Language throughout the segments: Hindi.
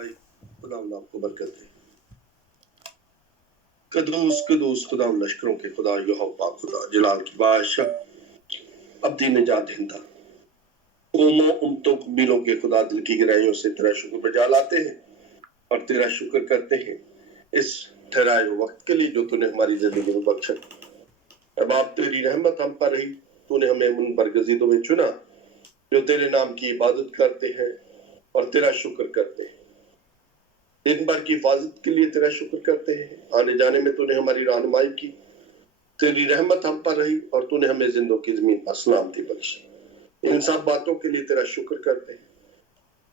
भाई खुदा आपको बरकत दे। कदूस कदूस खुदा लश्करों के खुदा यहोवा खुदा जलाल की बादशाह अब्दी निजात दहिंदा कौमों उम्मतों कबीलों के खुदा दिल की गहराइयों से तेरा शुक्र बजा लाते हैं और तेरा शुक्र करते हैं इस ठहराए वक्त के लिए जो तूने हमारी जिंदगी में बख्शा। अब आप तेरी रहमत हम पर रही, तूने हमें उन बरगजीदों में चुना जो तेरे नाम की इबादत करते हैं और तेरा शुक्र करते हैं। दिन भर की हिफाजत के लिए तेरा शुक्र करते हैं। आने जाने में तूने हमारी रहनुमाई की, तेरी रहमत हम पर रही और तूने हमें जिंदों की जमीन पर सलामती बख्शी। इन सब बातों के लिए तेरा शुक्र करते हैं।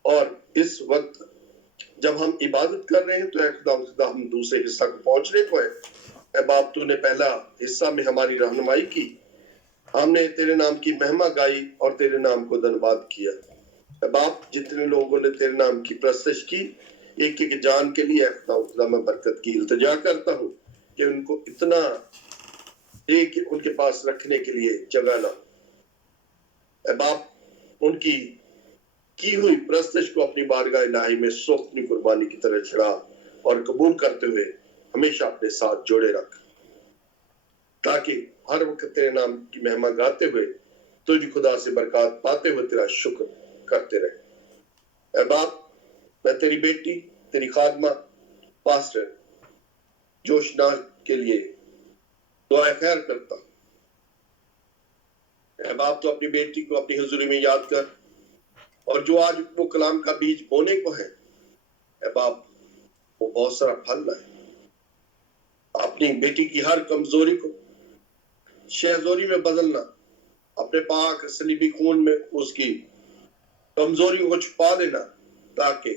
और इस वक्त जब हम इबादत कर रहे हैं तो खुदा हम दूसरे हिस्सा को पहुंचने को है। ऐ बाप, तूने पहला हिस्सा में हमारी रहनुमाई की, हमने तेरे नाम की महिमा गाई और तेरे नाम को धन्यवाद किया। ऐ बाप, जितने लोगों ने तेरे नाम की प्रस्तश की, एक एक जान के लिए खुदा मैं बरकत की इल्तिजा करता हूँ कि उनको इतना एक उनके पास रखने के लिए जगह ना। ऐ बाप, उनकी की हुई प्रस्तश को अपनी बारगाह इलाही में सोखनी कुर्बानी की तरह चढ़ा और कबूल करते हुए हमेशा अपने साथ जोड़े रख, ताकि हर वक्त तेरे नाम की महिमा गाते हुए तुझ खुदा से बरकत पाते हुए तेरा शुक्र करते रहे। ऐ बाप, मैं तेरी बेटी तेरी खादमा पास्टर जोशना के लिए दुआ खैर करता हूँ। ऐ बाप, तो अपनी बेटी को अपनी हुजूरी में याद कर और जो आज वो कलाम का बीज बोने को है, ऐ बाप, वो बहुत सारा फल लाए। अपनी बेटी की हर कमजोरी को शहजोरी में बदलना, अपने पाक सलीबी खून में उसकी कमजोरी को छुपा देना, ताकि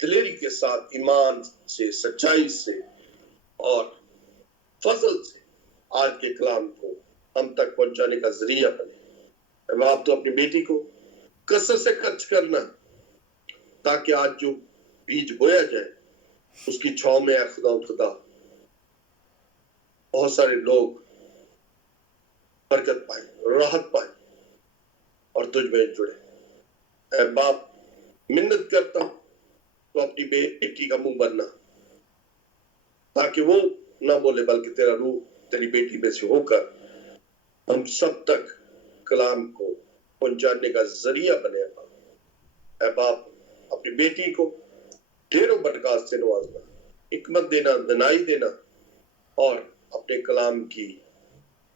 दिलेरी के साथ ईमान से, सच्चाई से और फजल से आज के कलाम को हम तक पहुंचाने का जरिया बने। आप तो अपनी बेटी को कसरत से खर्च करना, ताकि आज जो बीज बोया जाए उसकी छाव में खुदा बहुत सारे लोग बरकत पाए, राहत पाए और तुझ में जुड़े। ऐ बाप, मिन्नत करता हूं तो अपनी बेटी का मुंह बनना, ताकि वो ना बोले बल्कि तेरा रूह तेरी बेटी में से होकर हम सब तक कलाम को पहुंचाने का जरिया बने। ऐ बाप, अपनी बेटी को ढेरों बरकत से नवाजना, हिकमत देना, दनाई देना और अपने कलाम की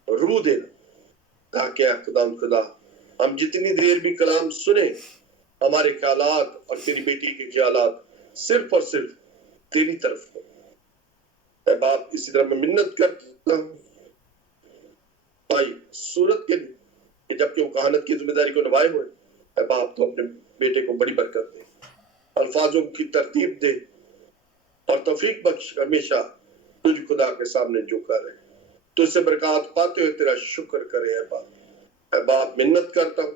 रूह देना, ताकि खुदा हम जितनी देर भी कलाम सुने हमारे ख्यालात और तेरी बेटी के ख्यालात सिर्फ और सिर्फ तेरी तरफ हो। ऐ बाप, इसी तरह मैं मिन्नत करता हूं भाई सूरत के लिए कि जबकि वो कहानत की जिम्मेदारी को निभाए हुए, ऐ बाप, तो अपने बेटे को बड़ी बरकत दे, अल्फाजों की तरतीब दे और तौफीक बख्श। हमेशा तुझ खुदा के सामने झुका रहे, तुझसे बरकत पाते हुए तेरा शुक्र करे। ऐ बाप, मिन्नत करता हूँ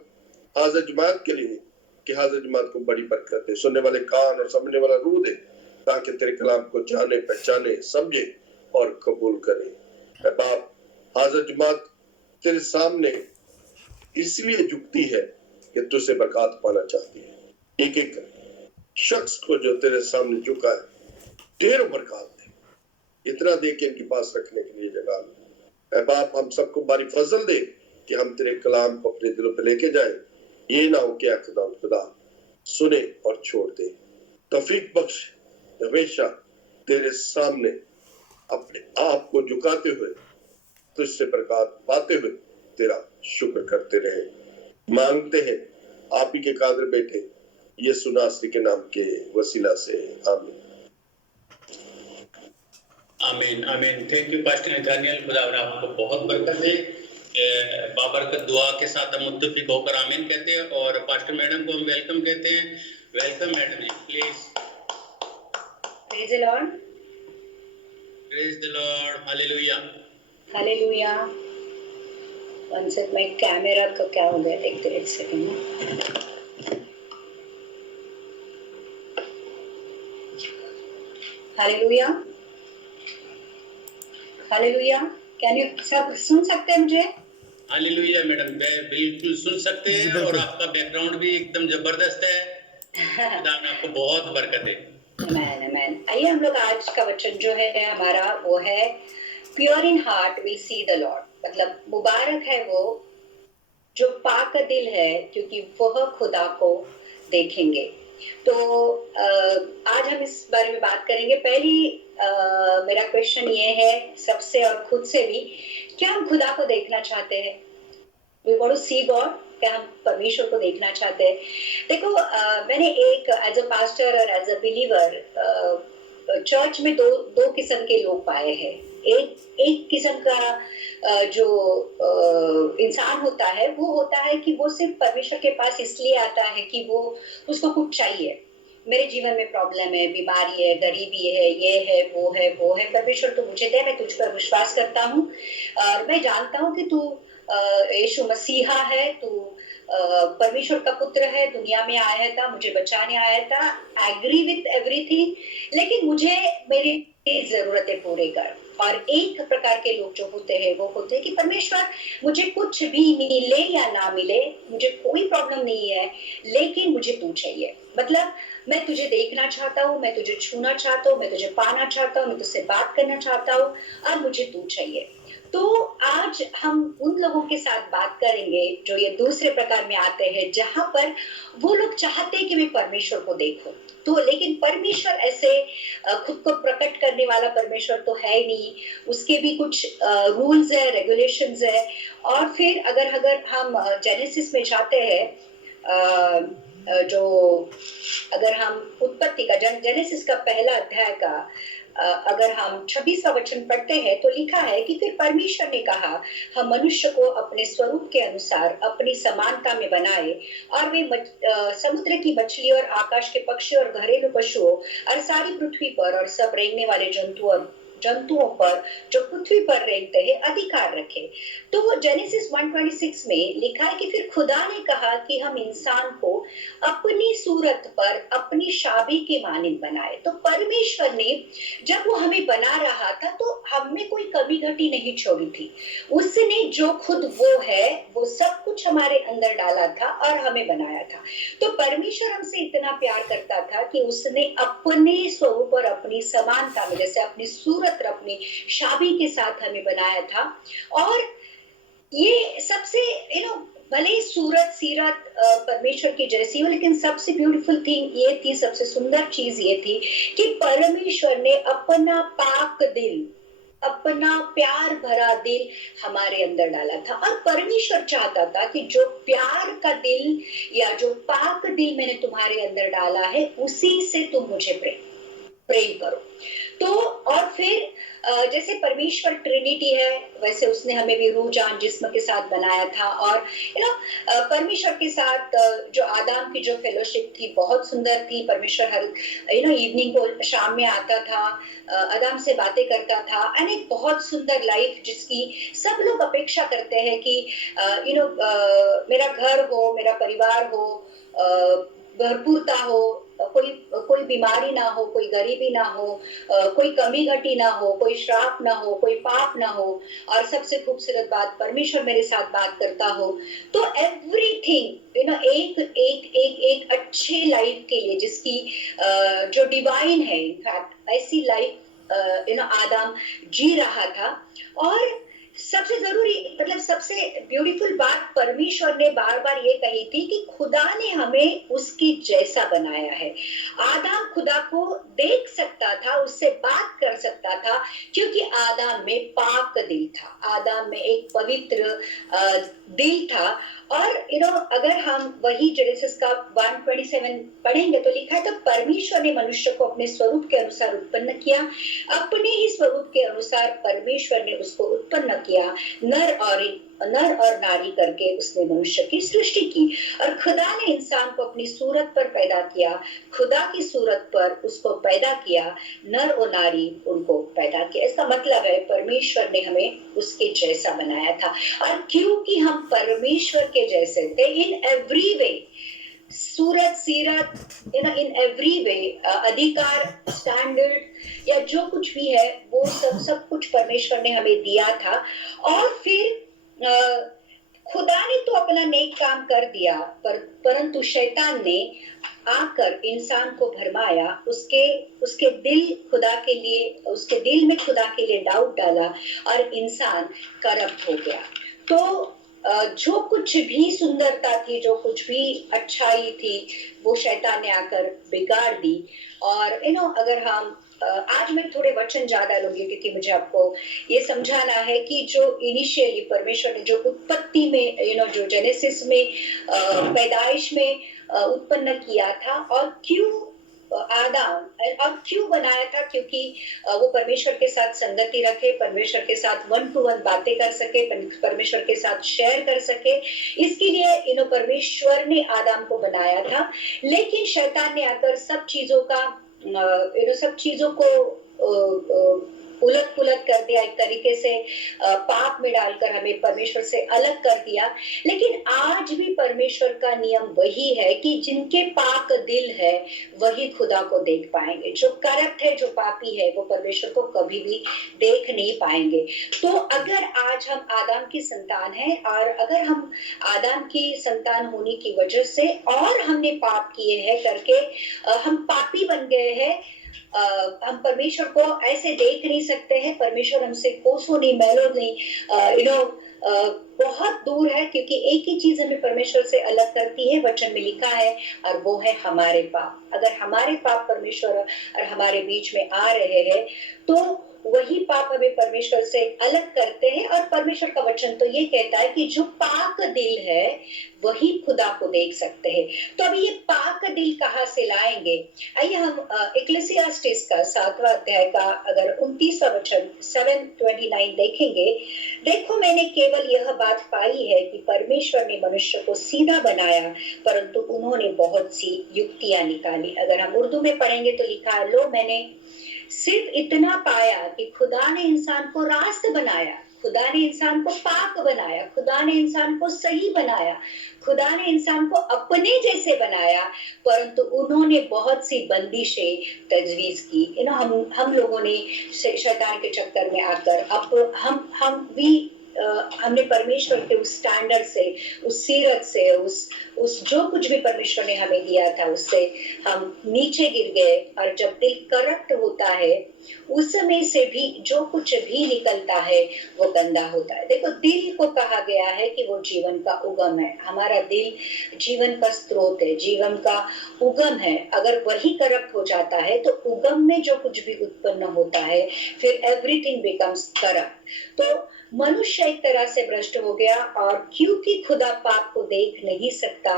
हाजिर जमात के लिए कि हाजिर जमात को बड़ी बरकत दे, सुनने वाले कान और समझने वाला रूह दे, ताकि तेरे कलाम को जाने, पहचाने, समझे और कबूल करे। ऐ बाप, हाजिर जमात तेरे सामने इसलिए झुकती है कि तुझसे बरकत पाना चाहती है। एक एक शख्स को जो तेरे सामने झुका है ढेरों बरकत दे, इतना दे के इनके पास रखने के लिए जगह दे। ऐ बाप, हम सबको बारी फजल दे कि हम तेरे कलाम को अपने दिलों पे लेके जाए। ये ना हो कि खुदा सुने और छोड़ दे। तौफीक बख्श, हमेशा तेरे सामने अपने आप को झुकाते हुए तुझसे बरकत पाते हुए तेरा शुक्र करते रहे। मांगते हैं आप ही के कादर बेटे यीशु नासरी के नाम के वसीला से, आमीन। आमीन आमीन। थैंक यू पास्टर नथानियल, खुदा आपको बहुत बरकत दे। बाबरकत दुआ के साथ हम मुत्तफिक होकर आमीन कहते हैं और पास्टर मैडम को हम वेलकम कहते हैं। Welcome madam ji, please. Praise the lord, praise the lord, hallelujah hallelujah. One second, मैं कैमरा का क्या हो गया देखते एक सेकंड में। Hallelujah hallelujah. कैन यू सब सुन सकते हैं मुझे? हालेलुया मैडम, बिल्कुल सुन सकते हैं और आपका बैकग्राउंड भी एकदम जबरदस्त है। खुदा ने आपको बहुत बरकत दे। आमेन आमेन। आइए हम लोग आज का वचन जो है हमारा वो है pure in heart will see the Lord, मतलब मुबारक है वो जो पाक दिल है क्योंकि वह खुदा को देखेंगे। तो आज हम इस बारे में बात करेंगे। पहली मेरा क्वेश्चन ये है सबसे और खुद से भी, क्या हम खुदा को देखना चाहते हैं? We want to see God? क्या हम परमेश्वर को देखना चाहते हैं? देखो मैंने एक एज अ पास्टर और एज अ बिलीवर चर्च में दो किस्म के लोग पाए हैं। एक किस्म का जो इंसान होता है वो होता है कि वो सिर्फ परमेश्वर के पास इसलिए आता है कि वो उसको कुछ चाहिए। मेरे जीवन में प्रॉब्लम है, बीमारी है, गरीबी है, ये है, वो है, वो है, परमेश्वर तू मुझे दे, मैं तुझ पर विश्वास करता हूँ और मैं जानता हूँ कि तू यीशु मसीहा है, तू परमेश्वर का पुत्र है, दुनिया में आया था, मुझे बचाने आया था। एग्री विथ एवरीथिंग, लेकिन मुझे मेरी जरूरतें पूरे कर। और एक प्रकार के लोग जो होते हैं वो होते हैं कि परमेश्वर मुझे कुछ भी मिले या ना मिले, मुझे कोई प्रॉब्लम नहीं है, लेकिन मुझे तू चाहिए। मतलब मैं तुझे देखना चाहता हूँ, मैं तुझे छूना चाहता हूँ, मैं तुझे पाना चाहता हूँ, मैं तुझसे बात करना चाहता हूँ और मुझे तू चाहिए। तो आज हम उन लोगों के साथ बात करेंगे जो ये दूसरे प्रकार में आते हैं, जहां पर वो लोग चाहते हैं कि मैं परमेश्वर को देखूं, तो लेकिन परमेश्वर ऐसे खुद को प्रकट करने वाला परमेश्वर तो है नहीं, उसके भी कुछ रूल्स है, रेगुलेशंस है। और फिर अगर हम जेनेसिस में जाते हैं, जो अगर हम उत्पत्ति का जेनेसिस का पहला अध्याय का अगर हम 26वां वचन पढ़ते हैं तो लिखा है कि फिर परमेश्वर ने कहा हम मनुष्य को अपने स्वरूप के अनुसार अपनी समानता में बनाए और वे समुद्र की मछली और आकाश के पक्षी और घरेलू पशुओं और सारी पृथ्वी पर और सब रेंगने वाले जंतुओं पर जो पृथ्वी पर रेंगते हैं अधिकार रखे। तो वो जेनेसिस 1:26 में लिखा है कि फिर खुदा ने कहा कि हम इंसान को अपनी सूरत पर अपनी शाबी के मानिंद बनाए। तो परमेश्वर ने जब वो हमें बना रहा था तो हमें कोई कमी घटी नहीं छोड़ी थी। उसने जो खुद वो है वो सब कुछ हमारे अंदर डाला था और हमें बनाया था। तो परमेश्वर हमसे इतना प्यार करता था कि उसने अपने स्वरूप और अपनी समानता में, जैसे अपनी सूरत और अपनी शाबी के साथ हमें बनाया था। और ये सबसे भले सूरत सीरत परमेश्वर की जैसी हो, लेकिन सबसे ब्यूटीफुल थिंग ये थी, सबसे सुंदर चीज ये थी कि परमेश्वर ने अपना पाक दिल, अपना प्यार भरा दिल हमारे अंदर डाला था। और परमेश्वर चाहता था कि जो प्यार का दिल या जो पाक दिल मैंने तुम्हारे अंदर डाला है उसी से तुम मुझे प्रेम करो। तो और फिर जैसे परमेश्वर ट्रिनिटी है वैसे उसने हमें भी रूह जान जिस्म के साथ बनाया था। और परमेश्वर के साथ जो आदम की जो फेलोशिप थी बहुत सुंदर थी। परमेश्वर हर इवनिंग को शाम में आता था, आदम से बातें करता था, एंड एक बहुत सुंदर लाइफ जिसकी सब लोग अपेक्षा करते हैं कि मेरा घर हो, मेरा परिवार हो, भरपूरता हो, कोई बीमारी ना हो, कोई गरीबी ना हो, कोई कमी घटी ना हो, कोई श्राप ना हो, कोई पाप ना हो, और सबसे खूबसूरत बात परमेश्वर मेरे साथ बात करता हो। तो एवरीथिंग एक अच्छे लाइफ के लिए जिसकी जो डिवाइन है, इनफैक्ट ऐसी लाइफ आदम जी रहा था। और सबसे जरूरी मतलब सबसे ब्यूटीफुल बात परमेश्वर ने बार बार ये कही थी कि खुदा ने हमें उसके जैसा बनाया है। आदम खुदा को देख सकता था, उससे बात कर सकता था, क्योंकि आदम में पाक दिल था, आदम में एक पवित्र दिल था। और अगर हम वही जेनेसिस का 1:27 पढ़ेंगे तो लिखा है तो परमेश्वर ने मनुष्य को अपने स्वरूप के अनुसार उत्पन्न किया, अपने ही स्वरूप के अनुसार परमेश्वर ने उसको उत्पन्न किया, नर और नारी करके उसने मनुष्य की सृष्टि की। और खुदा ने इंसान को अपनी सूरत पर पैदा किया, खुदा की सूरत पर उसको पैदा किया, नर और नारी उनको पैदा किया। इसका मतलब है परमेश्वर ने हमें उसके जैसा बनाया था। और क्योंकि हम परमेश्वर के जैसे थे इन एवरी वे, सूरत सीरत इन एवरी वे, अधिकार, स्टैंडर्ड या जो कुछ भी है वो सब कुछ परमेश्वर ने हमें दिया था। और फिर खुदा ने तो अपना नेक काम कर दिया, परंतु शैतान ने आकर इंसान को भरमाया, उसके दिल में खुदा के लिए डाउट डाला और इंसान करप्ट हो गया। तो जो कुछ भी सुंदरता थी, जो कुछ भी अच्छाई थी, वो शैतान ने आकर बिगाड़ दी। और अगर हम आज मैं थोड़े वचन ज्यादा लूंगी क्योंकि मुझे आपको ये समझाना है कि जो इनिशियली परमेश्वर ने जो उत्पत्ति में जो जेनेसिस में पैदाइश में उत्पन्न किया था, और क्यों आदम और क्यों बनाया था, क्योंकि वो परमेश्वर के साथ संगति रखे, परमेश्वर के साथ 1 to 1 बातें कर सके, परमेश्वर के साथ शेयर कर सके। इसके लिए परमेश्वर ने आदम को बनाया था। लेकिन शैतान ने आकर सब चीजों को उलट पुलट कर दिया, एक तरीके से पाप में डालकर हमें परमेश्वर से अलग कर दिया। लेकिन आज भी परमेश्वर का नियम वही है कि जिनके पाक दिल है वही खुदा को देख पाएंगे। जो करप्ट है, जो पापी है, वो परमेश्वर को कभी भी देख नहीं पाएंगे। तो अगर आज हम आदम की संतान हैं, और अगर हम आदम की संतान होने की वजह से और हमने पाप किए हैं करके हम पापी बन गए हैं, हम परमेश्वर को ऐसे देख नहीं सकते हैं। परमेश्वर हमसे कोसों नहीं, मैलों नहीं, बहुत दूर है, क्योंकि एक ही चीज हमें परमेश्वर से अलग करती है, वचन में लिखा है, और वो है हमारे पाप। अगर हमारे पाप परमेश्वर और हमारे बीच में आ रहे हैं तो वही पाप हमें परमेश्वर से अलग करते हैं। और परमेश्वर का वचन तो ये कहता है कि जो पाक दिल है वही खुदा को देख सकते हैं। तो अभी ये पाक दिल कहाँ से लाएंगे? आइए हम इक्लेसियास्टिस का 7वां अध्याय का अगर 29वां वचन 7:29 देखेंगे। देखो, मैंने केवल यह बात पाई है कि परमेश्वर ने मनुष्य को सीधा बनाया, परंतु उन्होंने बहुत सी युक्तियां निकाली। अगर हम उर्दू में पढ़ेंगे तो लिखा है, लो मैंने सिर्फ इतना पाया कि खुदा ने इंसान को रास्त बनाया, खुदा ने इंसान को पाक बनाया, खुदा ने इंसान को सही बनाया, खुदा ने इंसान को अपने जैसे बनाया, परंतु उन्होंने बहुत सी बंदिशें तजवीज की। हम लोगों ने शैतान के चक्कर में आकर हम भी हमने परमेश्वर के उस स्टैंडर्ड से, उस सीरत से, उस जो कुछ भी परमेश्वर ने हमें दिया था उससे हम नीचे गिर गए। और जब दिल करप्ट होता है उस समय से भी जो कुछ भी निकलता है वो गंदा होता है। देखो, दिल को कहा गया है कि वो जीवन का उगम है। हमारा दिल जीवन का स्रोत है, जीवन का उगम है। अगर वही करप्ट हो जाता है तो उगम में जो कुछ भी उत्पन्न होता है फिर एवरीथिंग बिकम्स करप्ट। तो मनुष्य एक तरह से भ्रष्ट हो गया, और क्योंकि खुदा पाप को देख नहीं सकता,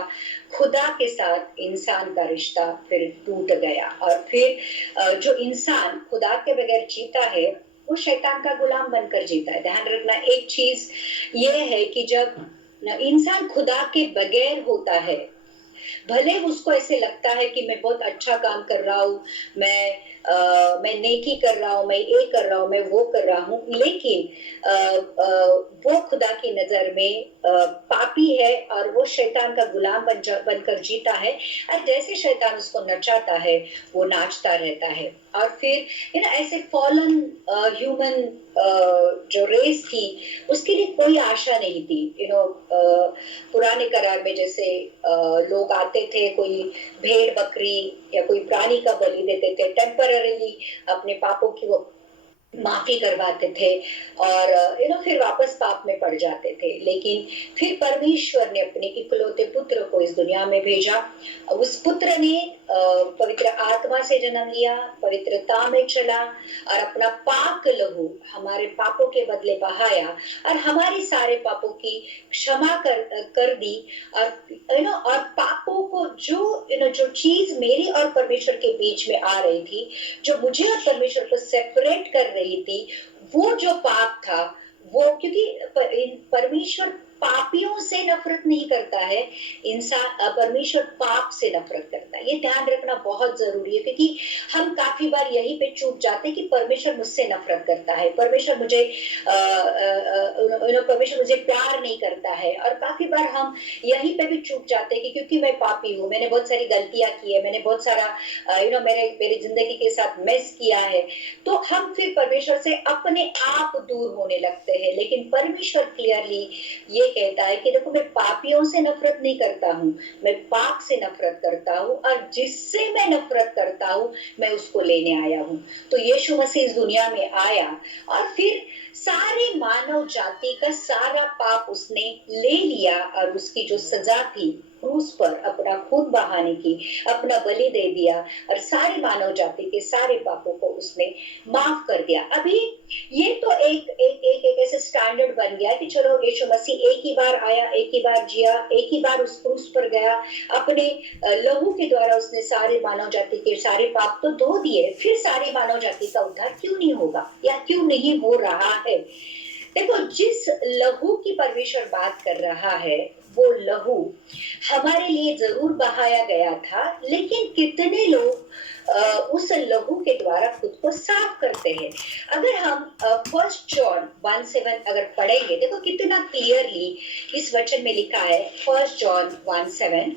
खुदा के साथ इंसान का रिश्ता फिर टूट गया। और फिर जो इंसान खुदा के बगैर जीता है वो शैतान का गुलाम बनकर जीता है। ध्यान रखना, एक चीज ये है कि जब इंसान खुदा के बगैर होता है, भले उसको ऐसे लगता है कि मैं बहुत अच्छा काम कर रहा हूँ, मैं नेकी कर रहा हूँ, मैं ये कर रहा हूँ, मैं वो कर रहा हूँ, लेकिन वो खुदा की नजर में पापी है और वो शैतान का गुलाम बनकर जीता है। और जैसे शैतान उसको नचाता है वो नाचता रहता है। और फिर ऐसे फॉलन ह्यूमन जो रेस थी उसके लिए कोई आशा नहीं थी। पुराने करार में जैसे लोग आते थे, कोई भेड़ बकरी या कोई प्राणी का बलि देते थे, टेम्पररीली अपने पापों की वो माफी करवाते थे और फिर वापस पाप में पड़ जाते थे। लेकिन फिर परमेश्वर ने अपने इकलौते पुत्र को इस दुनिया में भेजा। उस पुत्र ने पवित्र आत्मा से जन्म लिया, पवित्रता में चला और अपना पाक लहू हमारे पापों के बदले बहाया और हमारे सारे पापों की क्षमा कर दी। और पापों को जो चीज मेरी और परमेश्वर के बीच में आ रही थी, जो मुझे और परमेश्वर को सेपरेट कर रही थी, वो जो पाप था, वो क्योंकि परमेश्वर पापियों से नफरत नहीं करता है, इंसान परमेश्वर पाप से नफरत करता है। ये ध्यान रखना बहुत जरूरी है, क्योंकि हम काफी बार यहीं पे चूक जाते हैं कि परमेश्वर मुझसे नफरत करता है, परमेश्वर मुझे प्यार नहीं करता है। और काफी बार हम यहीं पे भी चूक जाते हैं कि क्योंकि मैं पापी हूँ, मैंने बहुत सारी गलतियां की है, मैंने बहुत सारा मेरी जिंदगी के साथ मेस किया है, तो हम फिर परमेश्वर से अपने आप दूर होने लगते हैं। लेकिन परमेश्वर क्लियरली ये कहता है कि देखो मैं पापियों से नफरत नहीं करता हूँ, मैं पाप से नफरत करता हूँ, और जिससे मैं नफरत करता हूँ मैं उसको लेने आया हूँ। तो यीशु मसीह इस दुनिया में आया और फिर सारे मानव जाति का सारा पाप उसने ले लिया, और उसकी जो सजा थी क्रूस पर अपना खून बहाने की, अपना बलि दे दिया, और सारी मानव जाति के सारे पापों को उसने माफ कर दिया। अभी ये तो एक ऐसे स्टैंडर्ड बन गया कि चलो यीशु मसीह एक ही बार आया, एक ही बार जिया, एक ही बार उस क्रूस पर गया, अपने लहू के द्वारा उसने सारे मानव जाति के सारे पाप तो धो दिए, फिर सारी मानव जाति का उद्धार क्यों नहीं होगा या क्यों नहीं हो रहा है? देखो, जिस लहू की परमेश्वर बात कर रहा है वो लहू हमारे लिए जरूर बहाया गया था, लेकिन कितने लोग उस लहू के द्वारा खुद को साफ करते हैं? अगर हम 1 जॉन 1:7 अगर पढ़ेंगे, देखो कितना क्लियरली इस वचन में लिखा है। 1 जॉन 1:7,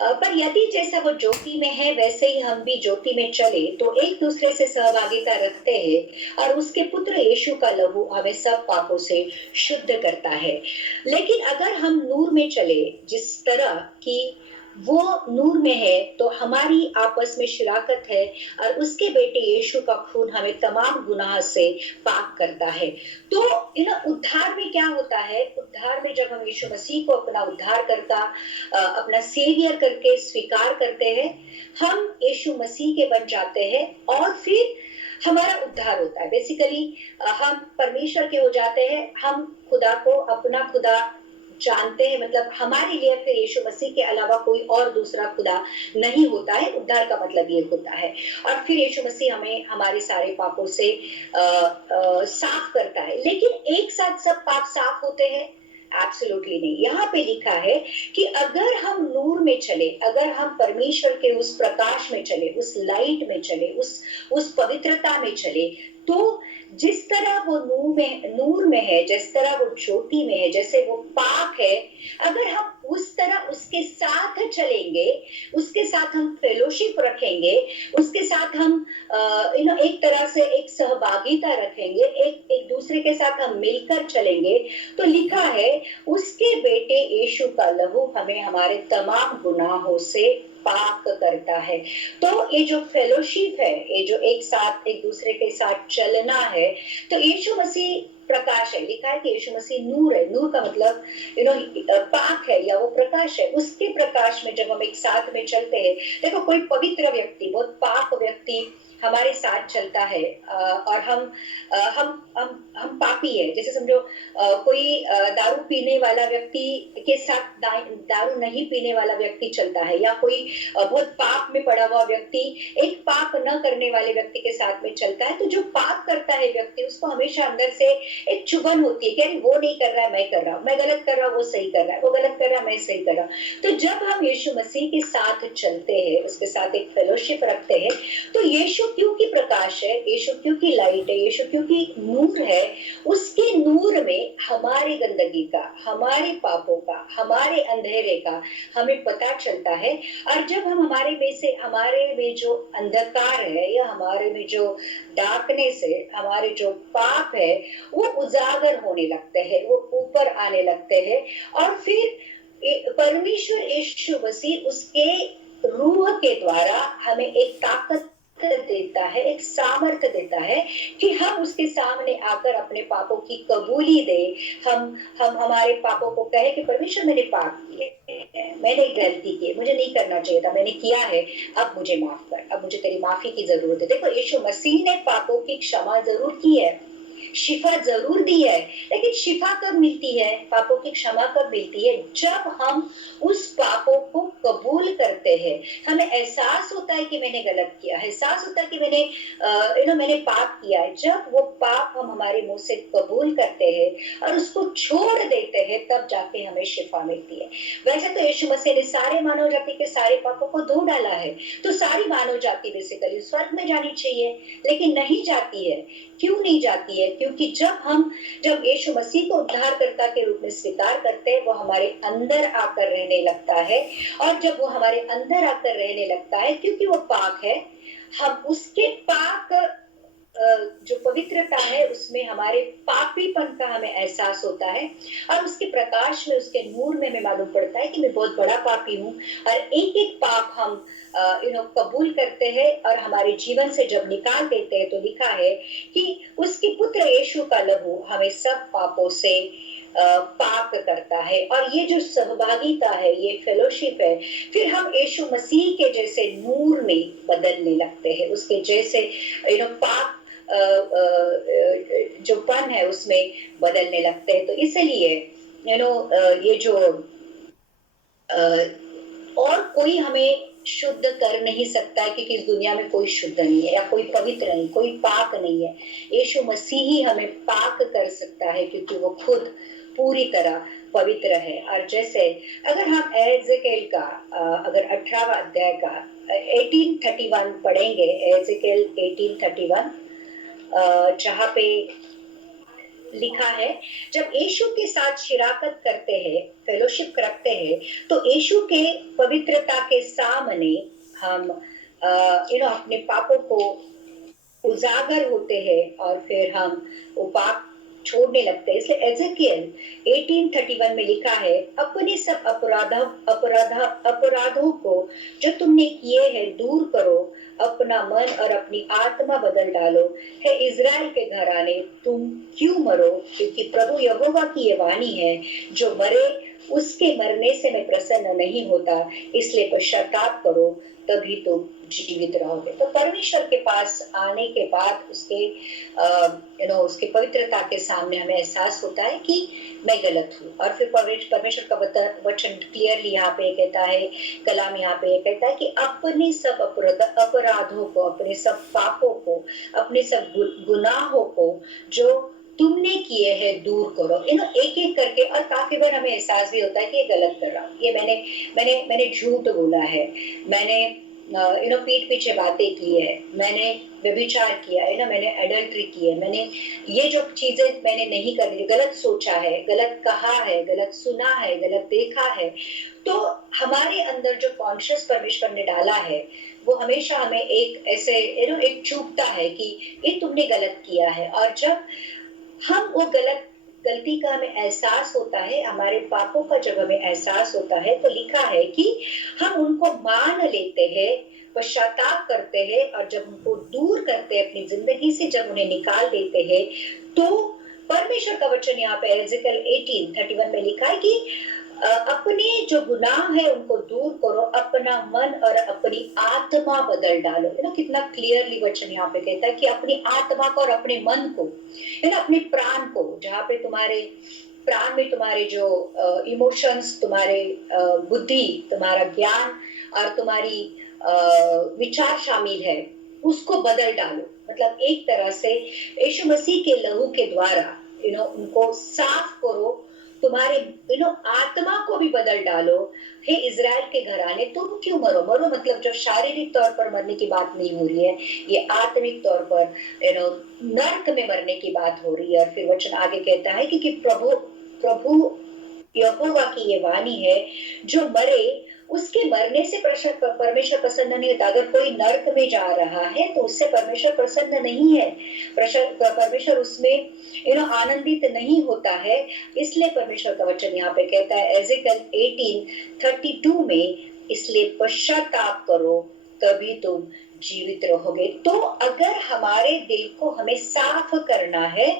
पर यदि जैसा वो ज्योति में है वैसे ही हम भी ज्योति में चले तो एक दूसरे से सहभागिता रखते हैं, और उसके पुत्र यीशु का लहू हमें सब पापों से शुद्ध करता है। लेकिन अगर हम नूर में चले जिस तरह की वो नूर में है, तो हमारी आपस में शिराकत है, और उसके बेटे यीशु का खून हमें तमाम गुनाह से पाक करता है। तो उद्धार में क्या होता है? उद्धार में जब हम यीशु मसीह को अपना उद्धारकर्ता, अपना सेवियर करके स्वीकार करते हैं, हम यीशु मसीह के बन जाते हैं, और फिर हमारा उद्धार होता है। बेसिकली हम परमेश्वर के हो जाते हैं, हम खुदा को अपना खुदा जानते हैं, मतलब हमारे लिए फिर यीशु मसीह के अलावा कोई और दूसरा खुदा नहीं होता है। उद्धार का मतलब ये होता है। और फिर यीशु मसीह हमें हमारे सारे पापों से साफ करता है। लेकिन एक साथ सब पाप साफ होते हैं? एब्सोल्युटली नहीं। यहाँ पे लिखा है कि अगर हम नूर में चले, अगर हम परमेश्वर के उस प्रकाश में चले, उस लाइट में चले, उस पवित्रता में चले, तो जिस तरह वो नूर में है, जिस तरह वो ज्योति में है, जैसे वो पाक है, अगर हम उस तरह उसके साथ चलेंगे, उसके साथ हम फेलोशिप रखेंगे, उसके साथ हम एक तरह से एक सहभागिता रखेंगे, एक दूसरे के साथ हम मिलकर चलेंगे, तो लिखा है उसके बेटे यीशु का लहू हमें हमारे तमाम गुनाहों से पाक करता है। तो ये जो फेलोशिप है, ये जो एक साथ एक दूसरे के साथ चलना है, तो यीशु मसीह प्रकाश है। लिखा है कि यीशु मसीह नूर है। नूर का मतलब पाक है या वो प्रकाश है। उसके प्रकाश में जब हम एक साथ में चलते हैं, देखो कोई पवित्र व्यक्ति, बहुत पाक व्यक्ति हमारे साथ चलता है, और हम पापी है। जैसे समझो कोई दारू पीने वाला व्यक्ति के साथ दारू नहीं पीने वाला व्यक्ति चलता है, या कोई बहुत पाप में पड़ा हुआ व्यक्ति एक पाप न करने वाले व्यक्ति के साथ में चलता है, तो जो पाप करता है व्यक्ति, उसको हमेशा अंदर से एक चुभन होती है कि अरे वो नहीं कर रहा है, मैं कर रहा हूँ, मैं गलत कर रहा हूँ, वो सही कर रहा है, वो गलत कर रहा है, मैं सही कर रहा हूँ। तो जब हम यीशु मसीह के साथ चलते हैं, उसके साथ एक फेलोशिप रखते हैं, तो यीशु क्योंकि प्रकाश है, यीशु क्योंकि लाइट है, यीशु क्योंकि नूर है, उसके नूर में हमारी गंदगी का, हमारे पापों का, हमारे अंधेरे का हमें पता चलता है। और जब हम हमारे में जो अंधकार है, या हमारे में जो डार्कनेस है, हमारे जो पाप है, वो उजागर होने लगते हैं, वो ऊपर आने लगते हैं, और फिर परमेश्वर यीशु मसीह उसके रूह के द्वारा हमें एक ताकत देता है, एक सामर्थ्य देता है कि हम उसके सामने आकर अपने पापों की कबूली दे। हम हमारे पापों को कहे कि परमेश्वर मैंने पाप किए, मैंने गलती की, मुझे नहीं करना चाहिए था, मैंने किया है, अब मुझे माफ कर, अब मुझे तेरी माफी की जरूरत है। देखो यीशु मसीह ने पापों की क्षमा जरूर की है, शिफा जरूर दी है, लेकिन शिफा कब मिलती है, पापों की क्षमा कब मिलती है? जब हम उस पापों को कबूल करते हैं। हमें एहसास होता है कि मैंने गलत किया है, एहसास होता है कि मैंने पाप किया है। जब वो पाप हम हमारे मुंह से कबूल करते हैं और उसको छोड़ देते हैं, तब जाके हमें शिफा मिलती है। वैसे तो यीशु मसीह ने सारे मानव जाति के सारे पापों को धो डाला है, तो सारी मानव जाति बेसिकली स्वर्ग में जानी चाहिए, लेकिन नहीं जाती है। क्यों नहीं जाती है? क्योंकि जब यीशु मसीह को उद्धारकर्ता के रूप में स्वीकार करते हैं, वो हमारे अंदर आकर रहने लगता है, और जब वो हमारे अंदर आकर रहने लगता है, क्योंकि वो पाक है, हम उसके पाक जो पवित्रता है उसमें हमारे पापीपन का हमें एहसास होता है और उसके प्रकाश में, उसके नूर में हमें मालूम पड़ता है कि मैं बहुत बड़ा पापी हूँ। और एक एक पाप हम कबूल करते हैं और हमारे जीवन से जब निकाल देते हैं तो लिखा है कि उसके पुत्र यीशु का लहू हमें सब पापों से पाक करता है। और ये जो सहभागिता है, ये फेलोशिप है, फिर हम यीशु मसीह के जैसे नूर में बदलने लगते हैं, उसके जैसे पाक जो पन है उसमें बदलने लगते हैं। तो इसलिए ये जो और कोई हमें शुद्ध कर नहीं सकता है, क्योंकि इस दुनिया में कोई शुद्ध नहीं है या कोई पवित्र नहीं, कोई पाक नहीं है। यीशु मसीह ही हमें पाक कर सकता है, क्योंकि वो खुद पूरी तरह पवित्र है। और जैसे अगर हम एजेकेल का अगर 18वां अध्याय का 1831 पढ़ेंगे, एजेकेल 1831, जहाँ पे लिखा है जब यीशु के साथ शिराकत करते हैं, फेलोशिप रखते हैं, तो यीशु के पवित्रता के सामने हम अपने पापों को उजागर होते हैं और फिर हम वो पाप छोड़ने लगते हैं। इसलिए एजेकियल 1831 में लिखा है, अपने सब अपराधों को जो तुमने किए हैं दूर करो, अपना मन और अपनी आत्मा बदल डालो। हे इज़राइल के घराने, तुम क्यों मरो? क्योंकि प्रभु यहोवा की ये वाणी है, जो मरे उसके मरने से मैं प्रसन्न नहीं होता, इसलिए पश्चाताप करो, तभी तुम जीवित रहोगे। तो परमेश्वर के पास आने के बाद उसके पवित्रता के सामने हमें एहसास होता है कि मैं गलत हूँ। और फिर परमेश्वर का वचन क्लियरली यहाँ पे कहता है, कलाम यहाँ पे कहता है कि अपने सब अपराधों को, अपने सब पापों को, अपने सब गुनाहों को जो तुमने किए हैं दूर करो। एक एक करके। और काफी बार हमें एहसास भी होता है कि ये गलत कर रहा हूँ, ये मैंने झूठ बोला है, मैंने पीठ पीछे बातें की है, मैंने व्यभिचार किया है ना, मैंने एडल्ट्री की है, मैंने ये जो चीजें मैंने नहीं करी, गलत सोचा है, गलत कहा है, गलत सुना है, गलत देखा है। तो हमारे अंदर जो कॉन्शियस परमेश्वर ने डाला है वो हमेशा हमें एक ऐसे एक चूकता है कि ये तुमने गलत किया है। और जब हम वो गलती का हमें एहसास होता है, हमारे पापों का जब हमें एहसास होता है, तो लिखा है कि हम उनको मान लेते हैं, पश्चाताप करते हैं, और जब उनको दूर करते हैं अपनी जिंदगी से, जब उन्हें निकाल देते हैं, तो परमेश्वर का वचन यहाँ पे एजेकियल 1831 में लिखा है कि अपने जो गुनाह है उनको दूर करो, अपना मन और अपनी आत्मा बदल डालो। कितना क्लियरली वचन यहाँ पे कहता है कि अपनी आत्मा को और अपने मन को, अपने प्राण को, जहाँ पे तुम्हारे प्राण में तुम्हारे जो इमोशंस, तुम्हारे बुद्धि, तुम्हारा ज्ञान और तुम्हारी विचार शामिल है, उसको बदल डालो। मतलब एक तरह से यीशु मसीह के लहू के द्वारा उनको साफ करो, तुम्हारे आत्मा को भी बदल डालो। हे इज़राइल के घराने, तुम क्यों मरो? मरो मतलब जो शारीरिक तौर पर मरने की बात नहीं हो रही है, ये आत्मिक तौर पर नरक में मरने की बात हो रही है। और फिर वचन आगे कहता है कि प्रभु यहोवा की ये वाणी है, जो मरे उसके मरने से परमेश्वर प्रसन्न नहीं होता। अगर कोई नरक में जा रहा है तो उससे परमेश्वर प्रसन्न नहीं है, परमेश्वर उसमें आनंदित नहीं होता है। इसलिए परमेश्वर का वचन यहाँ पे कहता है एजेकियल 1832 में, इसलिए पश्चाताप करो, तभी तुम जीवित रहोगे। तो अगर हमारे दिल को हमें साफ करना है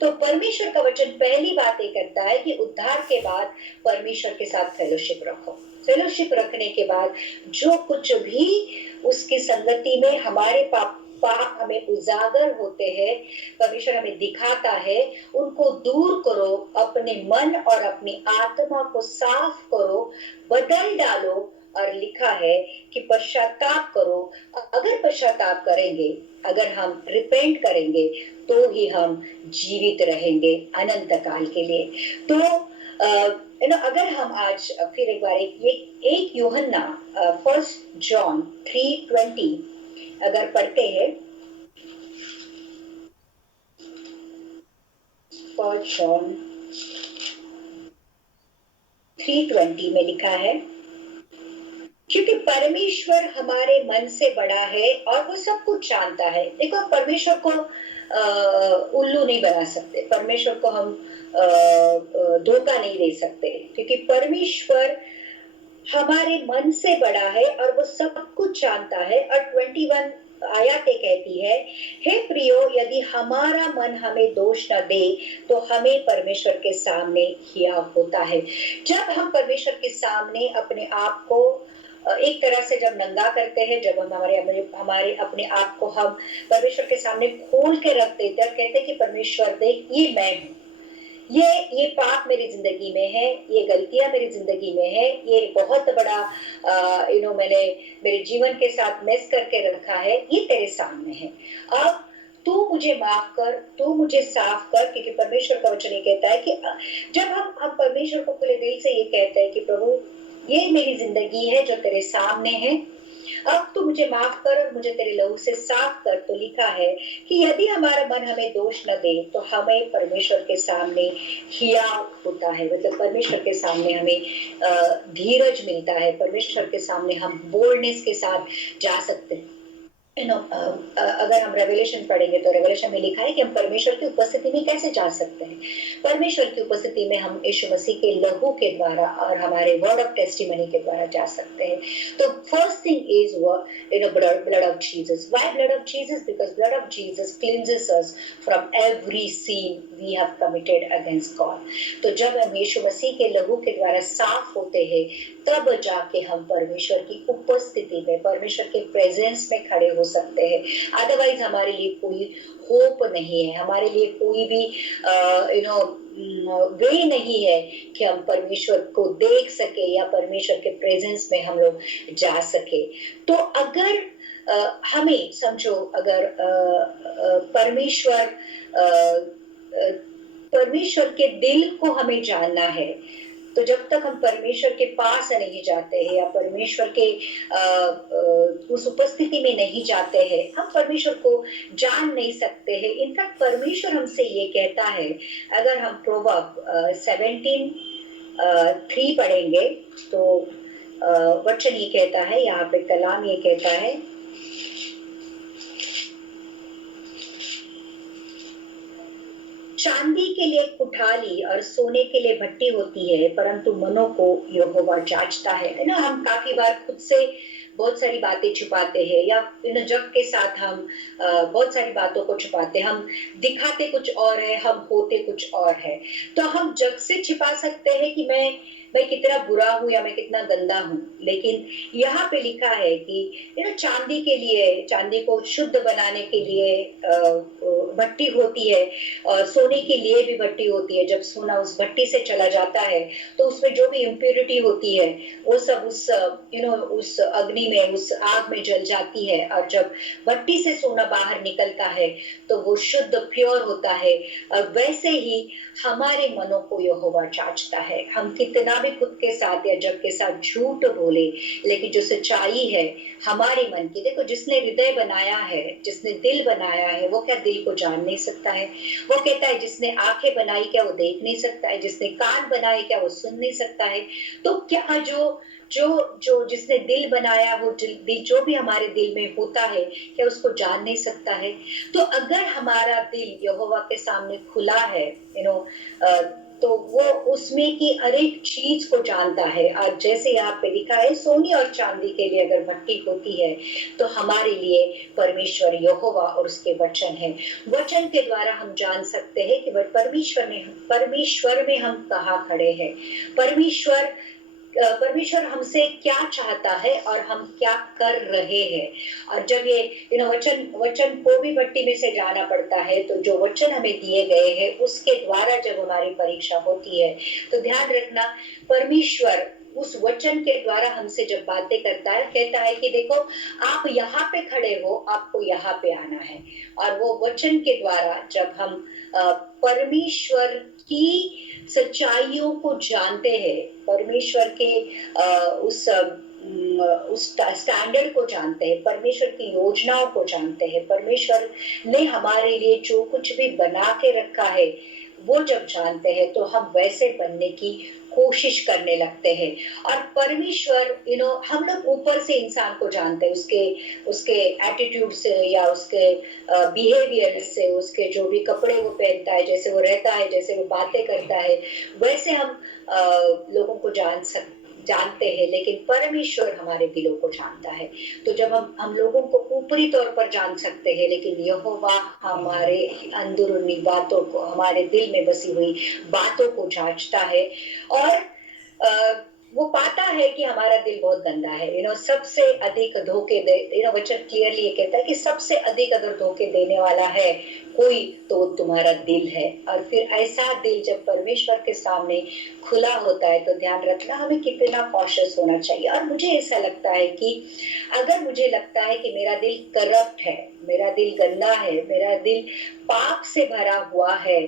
तो परमेश्वर का वचन पहली बात ये करता है कि उद्धार के बाद परमेश्वर के साथ फेलोशिप रखो। फेलोशिप रखने के बाद जो कुछ भी उसकी संगति में हमारे पाप हमें उजागर होते हैं, परमेश्वर हमें दिखाता है, उनको दूर करो, अपने मन और अपनी आत्मा को साफ करो, बदल डालो। और लिखा है कि पश्चाताप करो। अगर पश्चाताप करेंगे, अगर हम रिपेंट करेंगे, तो ही हम जीवित रहेंगे अनंत काल के लिए। तो अगर हम आज फिर एक बार एक यूहन्ना 1 जॉन 3:20 अगर पढ़ते हैं, 1 जॉन 3:20 में लिखा है, क्योंकि परमेश्वर हमारे मन से बड़ा है और वो सब कुछ जानता है। देखो, परमेश्वर को उल्लू नहीं बना सकते, परमेश्वर को हम धोखा नहीं दे सकते, क्योंकि परमेश्वर हमारे मन से बड़ा है और वो सब कुछ जानता है। और 21 आयत कहती है, हे प्रियो, यदि हमारा मन हमें दोष न दे तो हमें परमेश्वर के सामने हिया होता है। जब हम परमेश्वर के सामने अपने आप को एक तरह से जब नंगा करते हैं, जब हम हमारे अपने आप को हम परमेश्वर के सामने खोल के रख देते हैं, कहते हैं कि परमेश्वर देख, ये मैं हूँ, ये पाप मेरी जिंदगी में है, ये गलतियां मेरी जिंदगी में है, ये बहुत बड़ा मैंने मेरे जीवन के साथ मेस करके रखा है, ये तेरे सामने है। अब तू मुझे माफ कर, तू मुझे साफ कर, क्योंकि परमेश्वर का वचन ये कहता है कि जब हम परमेश्वर को खुले दिल से ये कहते हैं कि प्रभु, ये मेरी जिंदगी है जो तेरे सामने है, अब तू मुझे माफ कर और मुझे तेरे लहू से साफ कर, तो लिखा है कि यदि हमारा मन हमें दोष न दे तो हमें परमेश्वर के सामने हिया होता है। मतलब परमेश्वर के सामने हमें धीरज मिलता है, परमेश्वर के सामने हम बोल्डनेस के साथ जा सकते हैं। अगर हम रेवलेशन पढ़ेंगे तो रेवलेशन में लिखा है कि हम परमेश्वर की उपस्थिति में कैसे जा सकते हैं। परमेश्वर की उपस्थिति में हम यीशु मसीह के लहू के द्वारा और हमारे वर्ड ऑफ टेस्टिमनी के द्वारा जा सकते हैं। तो first thing is blood of Jesus. Why blood of Jesus? Because blood of Jesus cleanses us from every sin we have committed against God. तो जब हम यीशु मसीह के लहू के द्वारा साफ होते हैं, तब जाके हम परमेश्वर की उपस्थिति में, परमेश्वर के प्रेजेंस में खड़े हो सकते हैं। अदरवाइज हमारे लिए कोई होप नहीं है, हमारे लिए कोई भी वे नहीं है कि हम परमेश्वर को देख सके या परमेश्वर के प्रेजेंस में हम लोग जा सके। तो अगर हमें समझो, अगर परमेश्वर के दिल को हमें जानना है, तो जब तक हम परमेश्वर के पास नहीं जाते हैं या परमेश्वर के उस उपस्थिति में नहीं जाते हैं, हम परमेश्वर को जान नहीं सकते हैं। इनफैक्ट परमेश्वर हमसे ये कहता है, अगर हम प्रोवर्ब 17:3 पढ़ेंगे तो वचन ये कहता है, यहाँ पे कलाम ये कहता है, चांदी के लिए कुठाली और सोने के लिए भट्टी होती है, परंतु मनों को यहोवा जांचता है ना। हम काफी बार खुद से बहुत सारी बातें छुपाते हैं, या जग के साथ हम बहुत सारी बातों को छुपाते हैं। हम दिखाते कुछ और है, हम होते कुछ और है। तो हम जग से छिपा सकते हैं कि मैं कितना बुरा हूं या मैं कितना गंदा हूं, लेकिन यहाँ पे लिखा है कि चांदी के लिए, चांदी को शुद्ध बनाने के लिए भट्टी होती है, और सोने के लिए भी भट्टी होती है। जब सोना उस भट्टी से चला जाता है तो उसमें जो भी इम्प्योरिटी होती है वो सब उस अग्नि में, उस आग में जल जाती है, और जब भट्टी से सोना बाहर निकलता है तो वो शुद्ध प्योर होता है। और वैसे ही हमारे मनों को यहोवा जांचता है। हम कितना भी खुद के साथ या जग के साथ झूठ बोले, लेकिन जो सच्चाई है हमारे मन की, देखो जिसने हृदय बनाया है, जिसने दिल बनाया है, वो क्या दिल को जान नहीं सकता है? वो कहता है जिसने आंखें बनाई क्या वो देख नहीं सकता है? जिसने कान बनाए क्या वो सुन नहीं सकता है? तो क्या जो जिसने दिल बनाया, वो दिल जो भी हमारे दिल में होता है, क्या उसको जान नहीं सकता है? तो अगर हमारा दिल यहोवा के सामने खुला है, तो वो उसमें की हर एक चीज को जानता है। और जैसे यहाँ पे लिखा है, सोने और चांदी के लिए अगर भट्टी होती है, तो हमारे लिए परमेश्वर यहोवा और उसके वचन है। वचन के द्वारा हम जान सकते हैं कि परमेश्वर में हम कहाँ खड़े हैं, परमेश्वर हमसे क्या चाहता है और हम क्या कर रहे हैं। और जब ये वचन को भी भट्टी में से जाना पड़ता है, तो जो वचन हमें दिए गए हैं उसके द्वारा जब हमारी परीक्षा होती है, तो ध्यान रखना, परमेश्वर उस वचन के द्वारा हमसे जब बातें करता है, कहता है कि देखो आप यहाँ पे खड़े हो, आपको यहाँ पे आना है। और वो वचन के द्वारा जब हम परमेश्वर की सच्चाइयों को जानते हैं, परमेश्वर के उस स्टैंडर्ड को जानते हैं, परमेश्वर की योजनाओं को जानते हैं, परमेश्वर ने हमारे लिए जो कुछ भी बना के रखा है वो जब जानते हैं तो हम वैसे बनने की कोशिश करने लगते हैं। और परमेश्वर हम लोग ऊपर से इंसान को जानते हैं, उसके एटीट्यूड से या उसके बिहेवियर से, उसके जो भी कपड़े वो पहनता है, जैसे वो रहता है, जैसे वो बातें करता है, वैसे हम लोगों को जानते हैं। लेकिन परमेश्वर हमारे दिलों को जानता है। तो जब हम लोगों को ऊपरी तौर पर जान सकते हैं, लेकिन यहोवा हमारे अंदरूनी बातों को, हमारे दिल में बसी हुई बातों को जांचता है और वो पाता है कि हमारा दिल बहुत गंदा है। सबसे अधिक धोखे दे, वचन क्लियरली ये कहता है कि सबसे अधिक अगर धोखे देने वाला है कोई तो तुम्हारा दिल है। और फिर ऐसा दिल जब परमेश्वर के सामने खुला होता है तो ध्यान रखना हमें कितना कॉशियस होना चाहिए। और मुझे ऐसा लगता है कि अगर मुझे लगता है कि मेरा दिल करप्ट है, मेरा दिल गंदा है, मेरा दिल पाप से भरा हुआ है,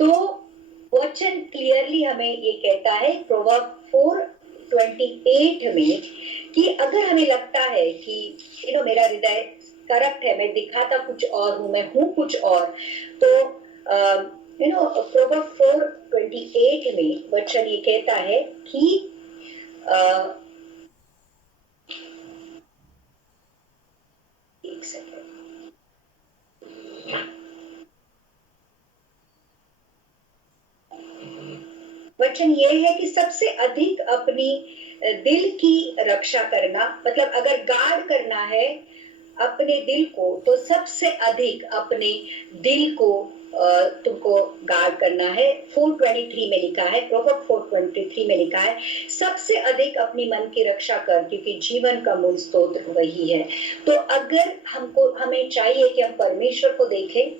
तो वचन क्लियरली हमें ये कहता है प्रोवर्ब 4:28 में कि अगर हमें लगता है कि मेरा हृदय करप्ट है, मैं दिखाता कुछ और हूँ, मैं हूँ कुछ और, तो प्रोवर्ब 4:28 में वचन ये कहता है कि एक सेकंड, वचन ये है कि सबसे अधिक अपनी दिल की रक्षा करना, मतलब अगर गार्ड करना है अपने दिल को तो सबसे अधिक अपने दिल को तुमको गार्ड करना है। 4:23 में लिखा है, प्रोवर्ब 4:23 में लिखा है, सबसे अधिक अपनी मन की रक्षा कर, क्योंकि जीवन का मूल स्रोत वही है। तो अगर हमें चाहिए कि हम परमेश्वर को देखें,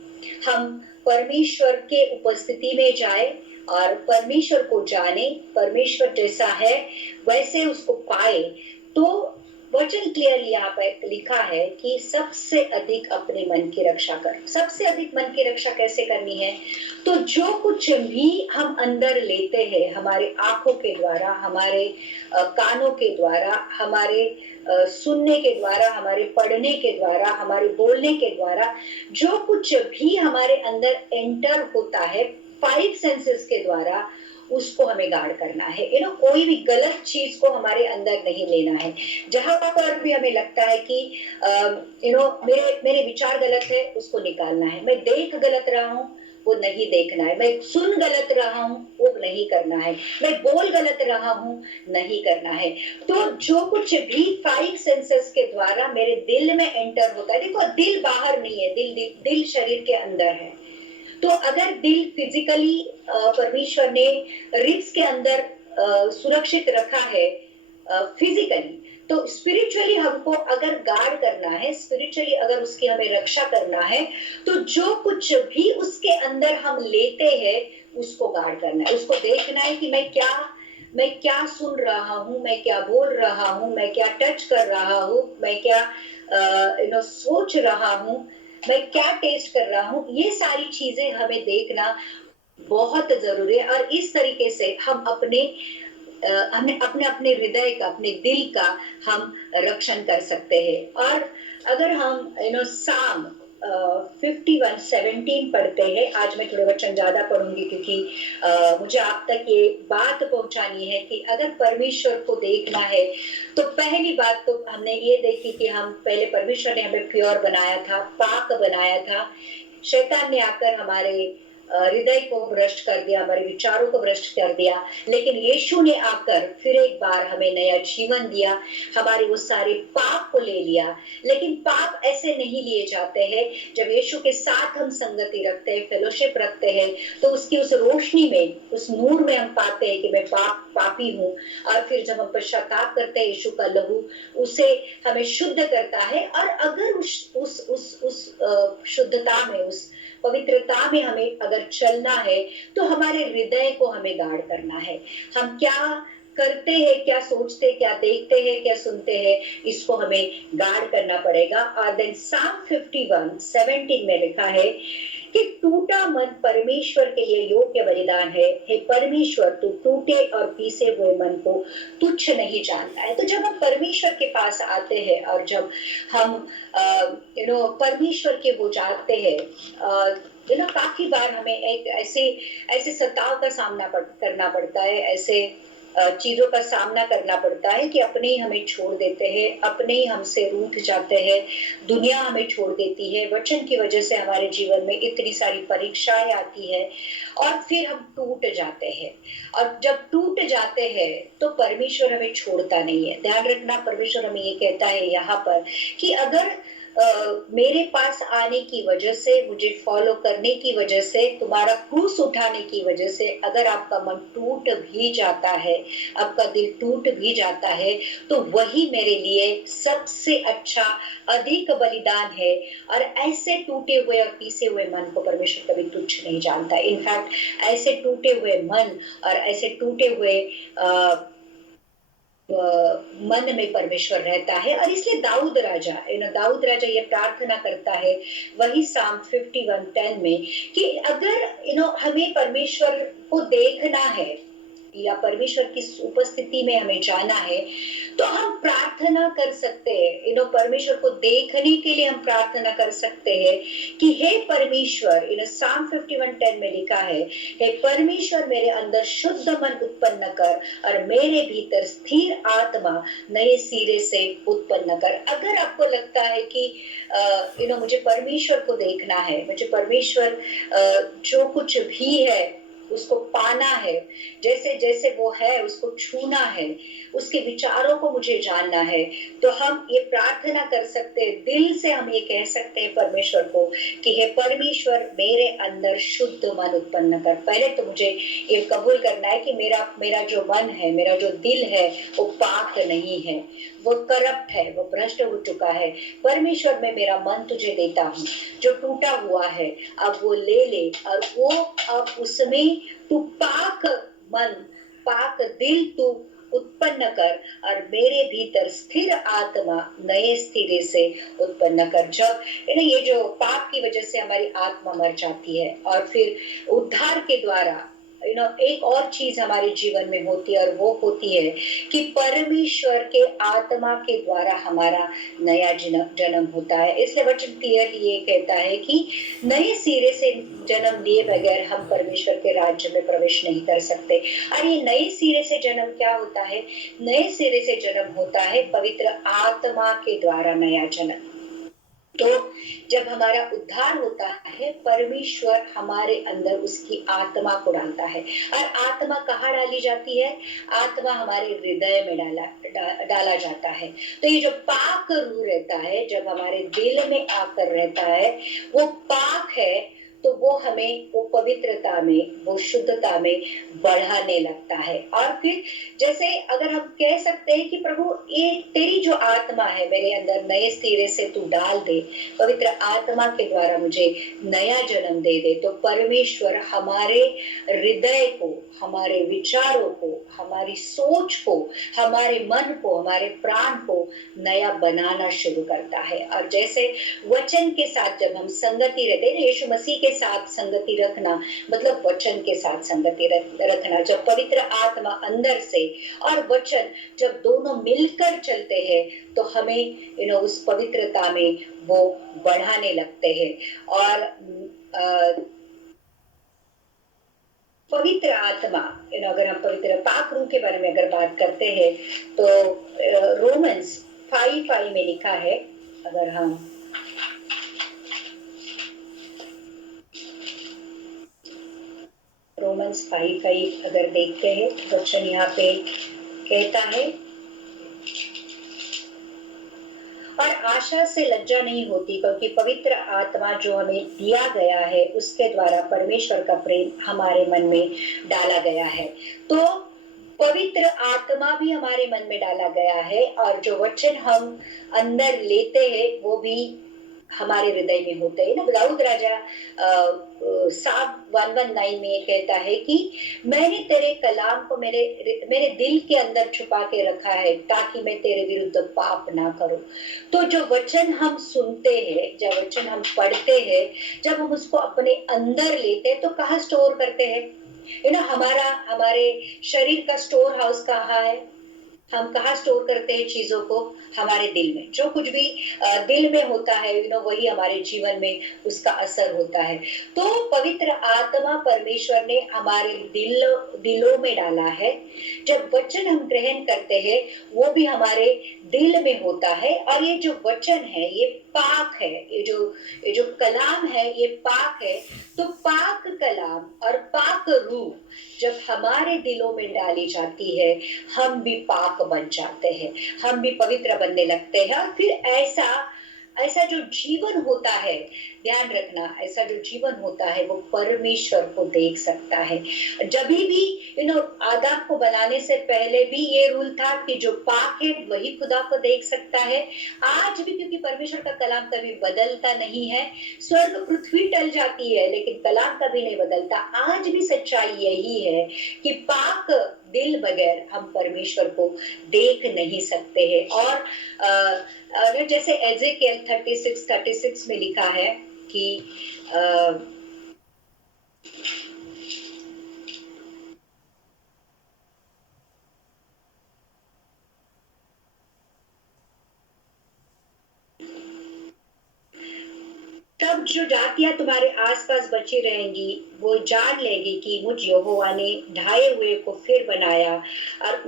हम परमेश्वर के उपस्थिति में जाए और परमेश्वर को जाने, परमेश्वर जैसा है वैसे उसको पाए, तो वचन क्लियरली यहाँ पर लिखा है कि सबसे अधिक अपने मन की रक्षा कर। सबसे अधिक मन की रक्षा कैसे करनी है? तो जो कुछ भी हम अंदर लेते हैं, हमारे आंखों के द्वारा, हमारे कानों के द्वारा, हमारे सुनने के द्वारा, हमारे पढ़ने के द्वारा, हमारे बोलने के द्वारा, जो कुछ भी हमारे अंदर एंटर होता है 5 सेंसेस के द्वारा, उसको हमें गार्ड करना है। कोई भी गलत चीज को हमारे अंदर नहीं लेना है। जहां पर भी हमें लगता है कि मेरे विचार गलत है, उसको निकालना है। मैं देख गलत रहा हूँ, वो नहीं देखना है। मैं सुन गलत रहा हूँ, वो नहीं करना है। मैं बोल गलत रहा हूँ, नहीं करना है। तो जो कुछ भी 5 सेंसेस के द्वारा मेरे दिल में एंटर होता है, देखो दिल बाहर नहीं है, दिल शरीर के अंदर है। तो अगर दिल फिजिकली परमेश्वर ने रिब्स के अंदर सुरक्षित रखा है फिजिकली, तो स्पिरिचुअली हमको अगर गार्ड करना है, स्पिरिचुअली अगर उसकी हमें रक्षा करना है, तो जो कुछ भी उसके अंदर हम लेते हैं उसको गार्ड करना है। उसको देखना है कि मैं क्या सुन रहा हूँ, मैं क्या बोल रहा हूँ, मैं क्या टच कर रहा हूँ, मैं क्या सोच रहा हूँ, मैं क्या टेस्ट कर रहा हूँ। ये सारी चीजें हमें देखना बहुत जरूरी है। और इस तरीके से हम अपने हृदय का, अपने दिल का हम रक्षण कर सकते हैं। और अगर हम साम 51:17 पढ़ते हैं, आज मैं थोड़े वचन ज्यादा पढ़ूंगी क्योंकि मुझे आप तक ये बात पहुंचानी है कि अगर परमेश्वर को देखना है तो पहली बात तो हमने ये देखी कि हम पहले परमेश्वर ने हमें प्योर बनाया था, पाक बनाया था। शैतान ने आकर हमारे हृदय को भ्रष्ट कर दिया, हमारे विचारों को भ्रष्ट कर दिया, लेकिन यीशु ने आकर फिर एक बार हमें नया जीवन दिया, हमारे वो सारे पाप को ले लिया। लेकिन पाप ऐसे नहीं लिए जाते हैं। जब यीशु के साथ हम संगति रखते हैं, फेलोशिप रखते हैं, तो उसकी उस रोशनी में, उस नूर में हम पाते हैं कि मैं पापी हूँ। और फिर जब हम पश्चाताप करते हैं, यीशु का लहू उसे हमें शुद्ध करता है। और अगर उस शुद्धता में, उस पवित्रता में हमें अगर चलना है तो हमारे हृदय को हमें गार्ड करना है। हम क्या करते हैं, क्या सोचते, क्या देखते हैं, क्या सुनते हैं, इसको हमें गार्ड करना पड़ेगा। और देन साम 51:17 में लिखा है कि टूटा मन परमेश्वर के लिए योग्य बलिदान है। हे परमेश्वर, तू टूटे और पीसे हुए मन को तुच्छ नहीं जानता है। तो जब हम परमेश्वर के पास आते हैं और जब हम परमेश्वर के हो जाते हैं, काफी बार हमें एक ऐसे सताव का सामना करना पड़ता है, ऐसे चीजों का सामना करना पड़ता है कि अपने ही हमें छोड़ देते हैं, अपने ही हमसे रूठ जाते हैं, दुनिया हमें छोड़ देती है, वचन की वजह से हमारे जीवन में इतनी सारी परीक्षाएं आती है और फिर हम टूट जाते हैं। और जब टूट जाते हैं तो परमेश्वर हमें छोड़ता नहीं है। ध्यान रखना, परमेश्वर हमें ये कहता है यहाँ पर कि अगर मेरे पास आने की वजह से, मुझे फॉलो करने की वजह से, तुम्हारा क्रूस उठाने की वजह से अगर आपका मन टूट भी जाता है, आपका दिल टूट भी जाता है, तो वही मेरे लिए सबसे अच्छा अधिक बलिदान है। और ऐसे टूटे हुए और पीसे हुए मन को परमेश्वर कभी तुच्छ नहीं जानता। इनफैक्ट ऐसे टूटे हुए मन और ऐसे टूटे हुए मन में परमेश्वर रहता है। और इसलिए दाऊद राजा ये प्रार्थना करता है वही साम 51:10 में कि अगर हमें परमेश्वर को देखना है या परमेश्वर की उपस्थिति में हमें जाना है, तो हम प्रार्थना कर सकते हैं। परमेश्वर को देखने के लिए हम प्रार्थना कर सकते हैं कि हे परमेश्वर, साम 51:10 में लिखा है, हे परमेश्वर, मेरे अंदर शुद्ध मन उत्पन्न कर और मेरे भीतर स्थिर आत्मा नए सिरे से उत्पन्न कर। अगर आपको लगता है कि मुझे परमेश्वर को देखना है, मुझे परमेश्वर जो कुछ भी है उसको पाना है, जैसे जैसे वो है उसको छूना है, उसके विचारों को मुझे जानना है, तो हम ये प्रार्थना कर सकते हैं, दिल से हम ये कह सकते हैं परमेश्वर को कि हे परमेश्वर, मेरे अंदर शुद्ध मन उत्पन्न कर। पहले तो मुझे ये कबूल करना है कि मेरा जो मन है, मेरा जो दिल है वो पाक नहीं है, वो करप्ट है, वो भ्रष्ट हो चुका है। परमेश्वर, मैं मेरा मन तुझे देता हूँ, जो टूटा हुआ है अब वो ले ले और वो अब उसमें तू पाक मन, पाक दिल तू उत्पन्न कर और मेरे भीतर स्थिर आत्मा नए सिरे से उत्पन्न कर। जब ये जो पाप की वजह से हमारी आत्मा मर जाती है और फिर उद्धार के द्वारा एक और चीज हमारे जीवन में होती है और वो होती है कि परमेश्वर के आत्मा के द्वारा हमारा नया जन्म होता है। इसलिए वचन क्लियरली ये कहता है कि नए सिरे से जन्म लिए बगैर हम परमेश्वर के राज्य में प्रवेश नहीं कर सकते। और ये नए सिरे से जन्म क्या होता है? नए सिरे से जन्म होता है पवित्र आत्मा के द्वारा नया जन्म। तो जब हमारा उद्धार होता है, परमेश्वर हमारे अंदर उसकी आत्मा को डालता है। और आत्मा कहाँ डाली जाती है? आत्मा हमारे हृदय में डाला जाता है। तो ये जो पाक रूह रहता है, जब हमारे दिल में आकर रहता है, वो पाक है, तो वो हमें वो पवित्रता में, वो शुद्धता में बढ़ाने लगता है। और फिर जैसे अगर हम कह सकते हैं कि प्रभु, ये तेरी जो आत्मा है मेरे अंदर नए सिरे से तू डाल दे, पवित्र आत्मा के द्वारा मुझे नया जन्म दे दे, तो परमेश्वर हमारे हृदय को, हमारे विचारों को, हमारी सोच को, हमारे मन को, हमारे प्राण को नया बनाना शुरू करता है। और जैसे वचन के साथ जब हम संगति रहते हैं, यीशु मसीह के साथ संगति रखना मतलब वचन के साथ संगति रखना। जब पवित्र आत्मा अंदर से और वचन जब दोनों मिलकर चलते हैं, तो हमें उस पवित्रता में वो बढ़ाने लगते हैं। और पवित्र आत्मा, अगर हम पवित्र पाक रूह के बारे में अगर बात करते हैं, तो रोमन्स 5:5 में लिखा है, अगर हम रोमन्स 5:5 अगर देखते हैं, वचन यहाँ पे कहता है, और आशा से लज्जा नहीं होती, क्योंकि पवित्र आत्मा जो हमें दिया गया है उसके द्वारा परमेश्वर का प्रेम हमारे मन में डाला गया है। तो पवित्र आत्मा भी हमारे मन में डाला गया है, और जो वचन हम अंदर लेते हैं वो भी हमारे हृदय में होते हैं ना। दाऊद राजा साब 119 में ये कहता है कि मैंने तेरे कलाम को मेरे दिल के अंदर छुपा के रखा है ताकि मैं तेरे विरुद्ध पाप ना करूं। तो जो वचन हम सुनते हैं, जब वचन हम पढ़ते हैं, जब हम उसको अपने अंदर लेते हैं तो कहाँ स्टोर करते हैं ना। हमारे शरीर का स्टोर हाउस कहाँ है? हम कहाँ स्टोर करते हैं चीजों को? हमारे दिल में। जो कुछ भी दिल में होता है वही हमारे जीवन में उसका असर होता है। तो पवित्र आत्मा परमेश्वर ने हमारे दिलों में डाला है। जब वचन हम ग्रहण करते हैं वो भी हमारे दिल में होता है। और ये जो वचन है ये पाक है, ये जो कलाम है ये पाक है। तो पाक कलाम और पाक रूह जब हमारे दिलों में डाली जाती है, हम भी पाक बन जाते हैं, हम भी पवित्र बनने लगते हैं। और फिर ऐसा जो जीवन होता है, ध्यान रखना, ऐसा जो जीवन होता है वो परमेश्वर को देख सकता है। जब भी आदम को बनाने से पहले भी ये रूल था कि जो पाक है वही खुदा को देख सकता है। आज भी, क्योंकि परमेश्वर का कलाम कभी बदलता नहीं है। स्वर्ग पृथ्वी टल जाती है लेकिन कलाम कभी नहीं बदलता। आज भी सच्चाई यही है कि पाक दिल बगैर हम परमेश्वर को देख नहीं सकते हैं। और जैसे एजेकियल 36 में लिखा है कि तब जो जातियां तुम्हारे आसपास बची रहेंगी वो जान लेगी कि मुझ यहोवा ने ढाए हुए को फिर बनाया और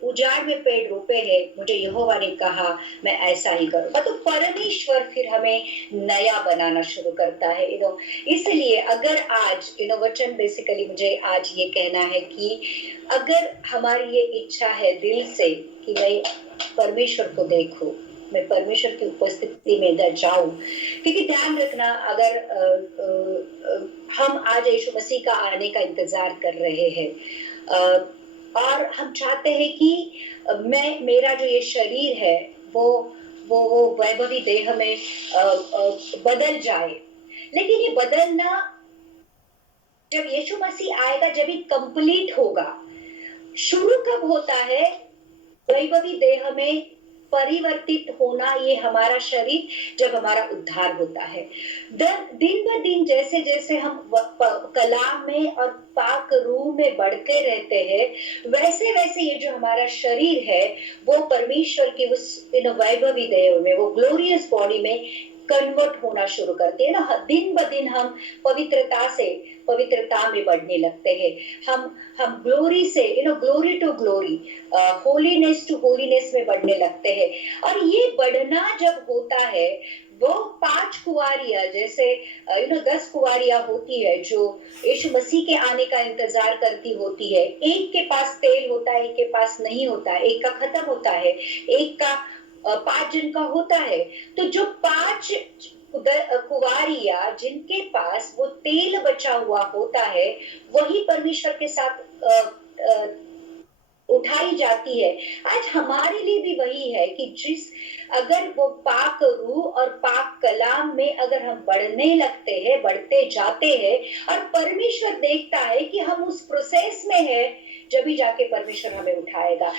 उजाड़ में पेड़ रोपे हैं। मुझे यहोवा ने कहा मैं ऐसा ही करूंगा। तो परमेश्वर फिर हमें नया बनाना शुरू करता है। इसलिए अगर आज वचन बेसिकली मुझे आज ये कहना है कि अगर हमारी ये इच्छा है दिल से कि मैं परमेश्वर को देखूं, मैं परमेश्वर की उपस्थिति में इधर जाऊं, क्योंकि ध्यान रखना, अगर हम आज यीशु मसीह का आने का इंतजार कर रहे हैं और हम चाहते हैं कि मेरा जो ये शरीर है वो वैभवी देह में बदल जाए, लेकिन ये बदलना जब यीशु मसीह आएगा, जब ये कंप्लीट होगा। शुरू कब होता है? वैभवी देह में परिवर्तित होना, ये हमारा शरीर जब हमारा उद्धार होता है। दिन ब दिन जैसे जैसे हम कलाम में और पाक रूह में बढ़ते रहते हैं, वैसे वैसे ये जो हमारा शरीर है वो परमेश्वर की उस वैभवी देह में, वो ग्लोरियस बॉडी में कन्वर्ट होना शुरू करते हैं ना। दिन ब दिन हम पवित्रता में बढ़ने लगते हैं। हम ग्लोरी से glory to glory, holiness to holiness में बढ़ने लगते हैं। और ये बढ़ना जब होता है, वो 5 कुंवारियां जैसे 10 कुंवारियां होती है जो यीशु मसीह के आने का इंतजार करती होती है। एक के पास तेल होता है, एक के पास नहीं होता है, एक का खत्म होता है, एक का 5 जन का होता है। तो जो 5 कुंवारियां जिनके पास वो तेल बचा हुआ होता है, वही परमेश्वर के साथ उठाई जाती है। आज हमारे लिए भी वही है कि अगर वो पाक रूह और पाक कलाम में अगर हम बढ़ने लगते हैं, बढ़ते जाते हैं, और परमेश्वर देखता है कि हम उस प्रोसेस में है, जब भी जाके परमेश्वर हमें उठाएगा।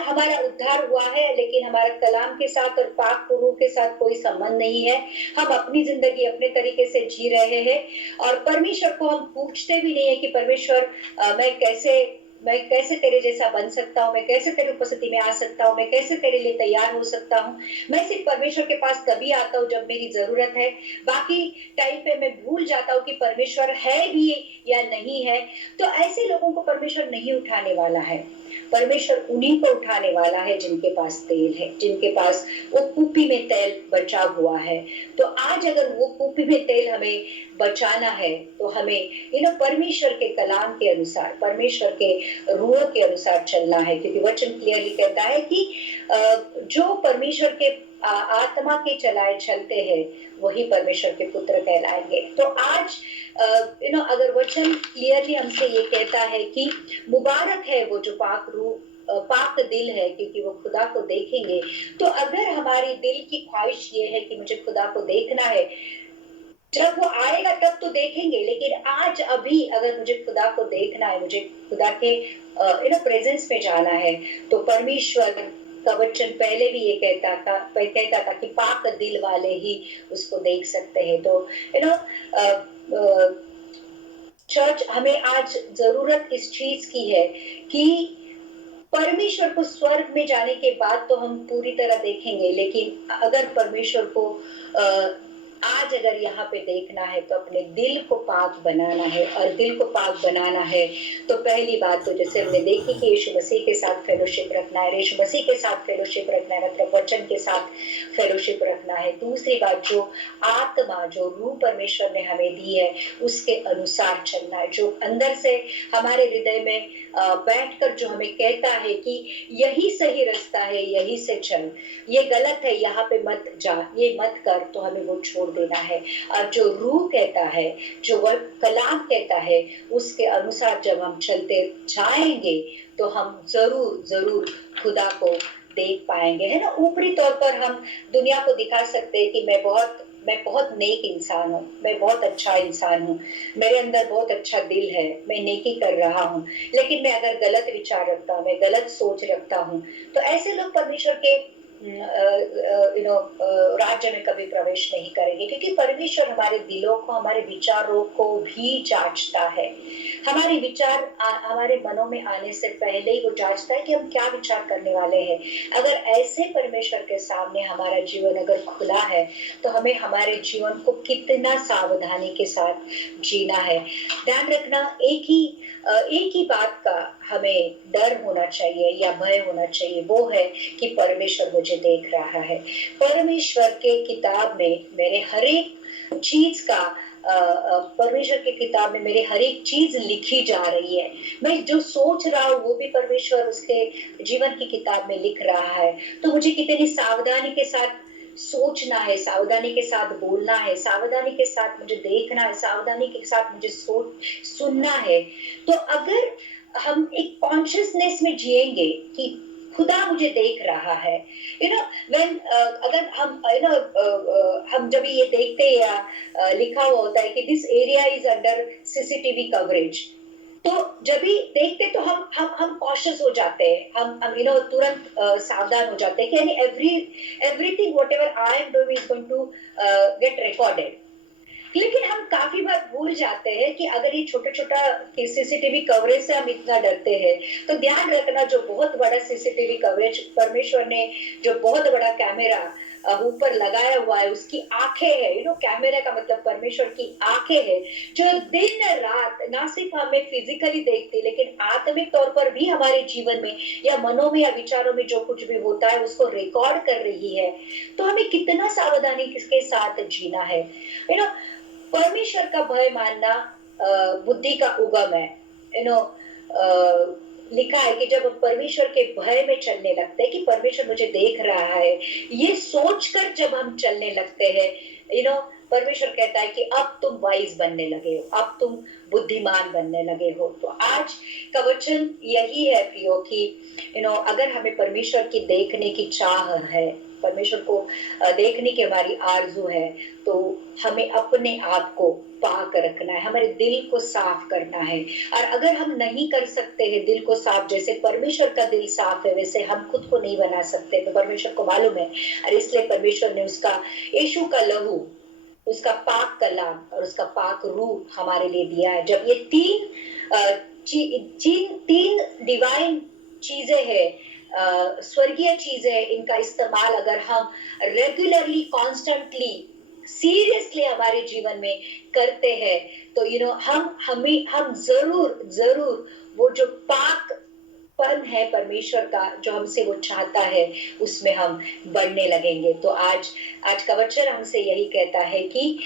हमारा उद्धार हुआ है लेकिन हमारा कलाम के साथ और पाक रूह के साथ कोई संबंध नहीं है। हम अपनी जिंदगी अपने तरीके से जी रहे हैं और परमेश्वर को हम पूछते भी नहीं है कि परमेश्वर मैं कैसे तेरे जैसा बन सकता हूँ, मैं कैसे तेरी उपस्थिति में आ सकता हूँ, मैं कैसे तेरे लिए तैयार हो सकता हूँ। मैं सिर्फ परमेश्वर के पास तभी आता हूँ जब मेरी जरूरत है। बाकी टाइम पे मैं भूल जाता हूँ कि परमेश्वर है भी या नहीं है। तो ऐसे लोगों को परमेश्वर नहीं उठाने वाला है। परमेश्वर उन्हीं को उठाने वाला है जिनके पास तेल है, जिनके पास वो कुप्पी में तेल बचा हुआ है। तो आज अगर वो कुप्पी में तेल हमें बचाना है तो हमें परमेश्वर के कलाम के अनुसार, परमेश्वर के रूह के अनुसार चलना है। क्योंकि वचन क्लियरली कहता है कि जो परमेश्वर के आत्मा के चलाए चलते हैं वही परमेश्वर के पुत्र कहलाएंगे। तो आज अगर वचन क्लियरली हमसे ये कहता है कि मुबारक है वो जो पाक रूह पाक दिल है क्योंकि वो खुदा को देखेंगे। तो अगर हमारी दिल की ख्वाहिश ये है कि मुझे खुदा को देखना है, जब वो आएगा तब तो देखेंगे, लेकिन आज अभी अगर मुझे खुदा को देखना है, मुझे खुदा के प्रेजेंस में जाना है, तो परमेश्वर का वचन पहले भी ये कहता था कि पाक दिल वाले ही उसको देख सकते हैं। तो चर्च, हमें आज जरूरत इस चीज की है कि परमेश्वर को स्वर्ग में जाने के बाद तो हम पूरी तरह देखेंगे, लेकिन अगर परमेश्वर को आज अगर यहाँ पे देखना है तो अपने दिल को पाक बनाना है, और दिल को पाक बनाना है तो पहली बात तो जैसे हमने देखी कि यीशु मसीह के साथ फेलोशिप रखना है, यीशु मसीह के साथ फेलोशिप रखना है मतलब वचन के साथ फेलोशिप रखना है। दूसरी बात, जो आत्मा, जो रूह परमेश्वर ने हमें दी है उसके अनुसार चलना है, जो अंदर से हमारे हृदय में बैठकर जो हमें कहता है कि यही सही रास्ता है, यही से चल, ये गलत है, यहाँ पे मत जा, ये मत कर, तो हमें वो छोड़ देना है। और जो रूह कहता है, जो वह कलाम कहता है, उसके अनुसार जब हम चलते जाएंगे तो हम जरूर जरूर खुदा को देख पाएंगे, है ना। ऊपरी तौर पर हम दुनिया को दिखा सकते हैं कि मैं बहुत नेक इंसान हूँ, मैं बहुत अच्छा इंसान हूँ, मेरे अंदर बहुत अच्छा दिल है, मैं नेकी कर रहा हूँ, लेकिन मैं अगर गलत विचार रखता हूँ, मैं गलत सोच रखता हूँ, तो ऐसे लोग परमेश्वर के राज्य में कभी प्रवेश नहीं करेंगे, क्योंकि परमेश्वर हमारे दिलों को, हमारे विचारों को भी जांचता है। हमारे विचार हमारे मनों में आने से पहले ही वो जांचता है कि हम क्या विचार करने वाले हैं। अगर ऐसे परमेश्वर के सामने हमारा जीवन अगर खुला है तो हमें हमारे जीवन को कितना सावधानी के साथ जीना है। ध्यान रखना, एक ही बात का हमें डर होना चाहिए या भय होना चाहिए, वो है कि परमेश्वर मुझे देख रहा है। परमेश्वर के किताब में मेरे हर एक चीज का परमेश्वर के किताब में मेरे हर एक चीज लिखी जा रही है। मैं जो सोच रहा हूँ वो भी परमेश्वर उसके जीवन की किताब में लिख रहा है। तो मुझे कितनी सावधानी के साथ सोचना है, सावधानी के साथ बोलना है, सावधानी के साथ मुझे देखना है, सावधानी के साथ मुझे सुनना है। तो अगर हम एक कॉन्शियसनेस में जिएंगे कि खुदा मुझे देख रहा है, अगर हम हम जब ये देखते हैं या लिखा हुआ होता है कि this area is under CCTV coverage, तो जब भी देखते तो हम कॉशियस हो जाते हैं, हम तुरंत सावधान हो जाते हैं कि यानी everything whatever I am doing is going to get recorded. लेकिन हम काफी बार भूल जाते हैं कि अगर ये छोटा सीसीटीवी कवरेज से हम इतना डरते हैं, तो ध्यान रखना जो बहुत बड़ा सीसीटीवी कवरेज परमेश्वर ने, जो बहुत बड़ा कैमरा ऊपर लगाया हुआ है, उसकी आंखें है, कैमरा का मतलब परमेश्वर की आंखें है, जो दिन रात ना सिर्फ हमें फिजिकली देखती लेकिन आत्मिक तौर पर भी हमारे जीवन में या मनों में या विचारों में जो कुछ भी होता है उसको रिकॉर्ड कर रही है। तो हमें कितना सावधानी के साथ जीना है। परमेश्वर का भय मानना बुद्धि का उगम है। लिखा है कि जब हम परमेश्वर के भय में चलने लगते हैं कि परमेश्वर मुझे देख रहा है, ये सोचकर जब हम चलने लगते हैं, परमेश्वर कहता है कि अब तुम वाइज बनने लगे हो, अब तुम बुद्धिमान बनने लगे हो। तो आज का वचन यही है प्रियो कि अगर हमें परमेश्वर की देखने की चाह है, परमेश्वर को देखने की हमारी आरजू है, तो हमें अपने आप को पाक रखना है, हमारे दिल को साफ करना है। और अगर हम नहीं कर सकते हैं दिल को साफ, जैसे परमेश्वर का दिल साफ है वैसे हम खुद को नहीं बना सकते, तो परमेश्वर को मालूम है, और इसलिए परमेश्वर ने उसका यीशु का लहू, उसका पाक कलाम और उसका पाक रूह हमारे लिए दिया है। जब ये तीन डिवाइन चीजें हैं, स्वर्गीय चीजें, इनका इस्तेमाल अगर हम रेगुलरली, कॉन्स्टेंटली, सीरियसली हमारे जीवन में करते हैं, तो हम जरूर वो जो पाकपन है परमेश्वर का, जो हमसे वो चाहता है, उसमें हम बढ़ने लगेंगे। तो आज का वचन हमसे यही कहता है कि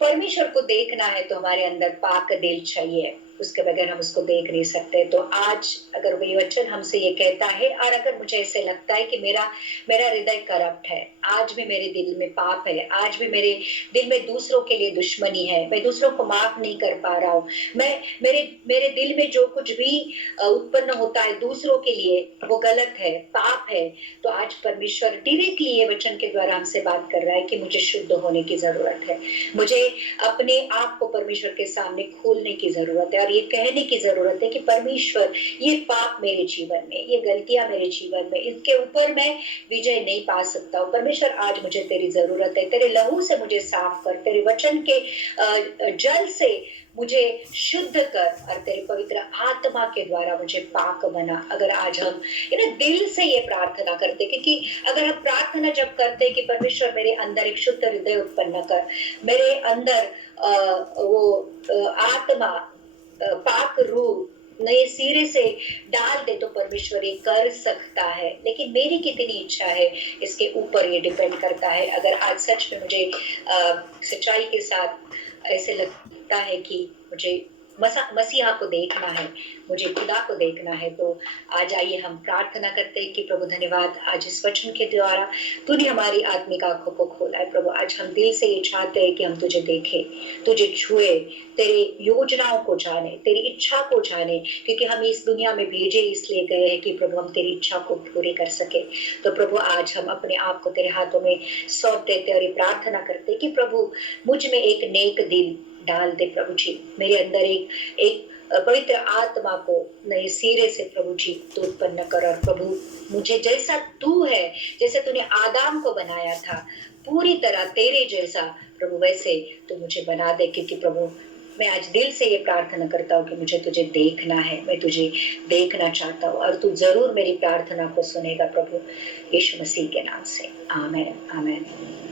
परमेश्वर को देखना है तो हमारे अंदर पाक दिल चाहिए, उसके बगैर हम उसको देख नहीं सकते। तो आज अगर वही वचन हमसे ये कहता है और अगर मुझे ऐसे लगता है कि मेरा हृदय करप्ट है, आज भी मेरे दिल में पाप है, आज भी मेरे दिल में दूसरों के लिए दुश्मनी है, मैं दूसरों को माफ नहीं कर पा रहा हूँ, मैं मेरे दिल में जो कुछ भी उत्पन्न होता है दूसरों के लिए वो गलत है, पाप है, तो आज परमेश्वर डायरेक्टली ये वचन के द्वारा हमसे बात कर रहा है कि मुझे शुद्ध होने की जरूरत है, मुझे अपने आप को परमेश्वर के सामने खोलने की जरूरत है और ये कहने की जरूरत है कि परमेश्वर ये पाप मेरे जीवन में, ये गलतियां मेरे जीवन में, इसके ऊपर मैं विजय नहीं पा सकता हूँ। परमेश्वर आज मुझे तेरी जरूरत है, तेरे लहू से मुझे साफ कर, तेरे वचन के जल से मुझे शुद्ध कर और तेरे पवित्र आत्मा के द्वारा मुझे पाक बना। अगर आज हम दिल से ये प्रार्थना करते, क्योंकि अगर हम प्रार्थना जब करते कि परमेश्वर मेरे अंदर एक शुद्ध हृदय उत्पन्न कर, मेरे अंदर वो आत्मा पाक रूह नए सिरे से डाल दे, तो परमेश्वर ये कर सकता है। लेकिन मेरी कितनी इच्छा है इसके ऊपर ये डिपेंड करता है। अगर आज सच में मुझे सच्चाई के साथ ऐसे लगता है कि मुझे मसीहा को देखना है, मुझे खुदा को देखना है, तो आज आइए हम प्रार्थना करते हैं कि प्रभु धन्यवाद, आज इस वचन के द्वारा तूने हमारी आत्मिक आंखों को खोला है। प्रभु आज हम दिल से ये चाहते हैं कि हम तुझे देखें, तुझे छुए, तेरी योजनाओं को जाने, तेरी इच्छा को जाने, क्योंकि हम इस दुनिया में भेजे इसलिए गए हैं कि प्रभु हम तेरी इच्छा को पूरी कर सके। तो प्रभु आज हम अपने आप को तेरे हाथों में सौंप देते और ये प्रार्थना करते कि प्रभु मुझ में एक नेक दिल डाल दे प्रभु जी, मेरे अंदर एक पवित्र आत्मा को नए सिरे से प्रभु जी तू उत्पन्न कर, और प्रभु मुझे जैसा तू है, जैसे तूने आदम को बनाया था पूरी तरह तेरे जैसा प्रभु वैसे तू मुझे बना दे। क्योंकि प्रभु मैं आज दिल से ये प्रार्थना करता हूँ कि मुझे तुझे देखना है, मैं तुझे देखना चाहता हूँ और तू जरूर मेरी प्रार्थना को सुनेगा प्रभु, यीशु मसीह के नाम से आमीन आमीन।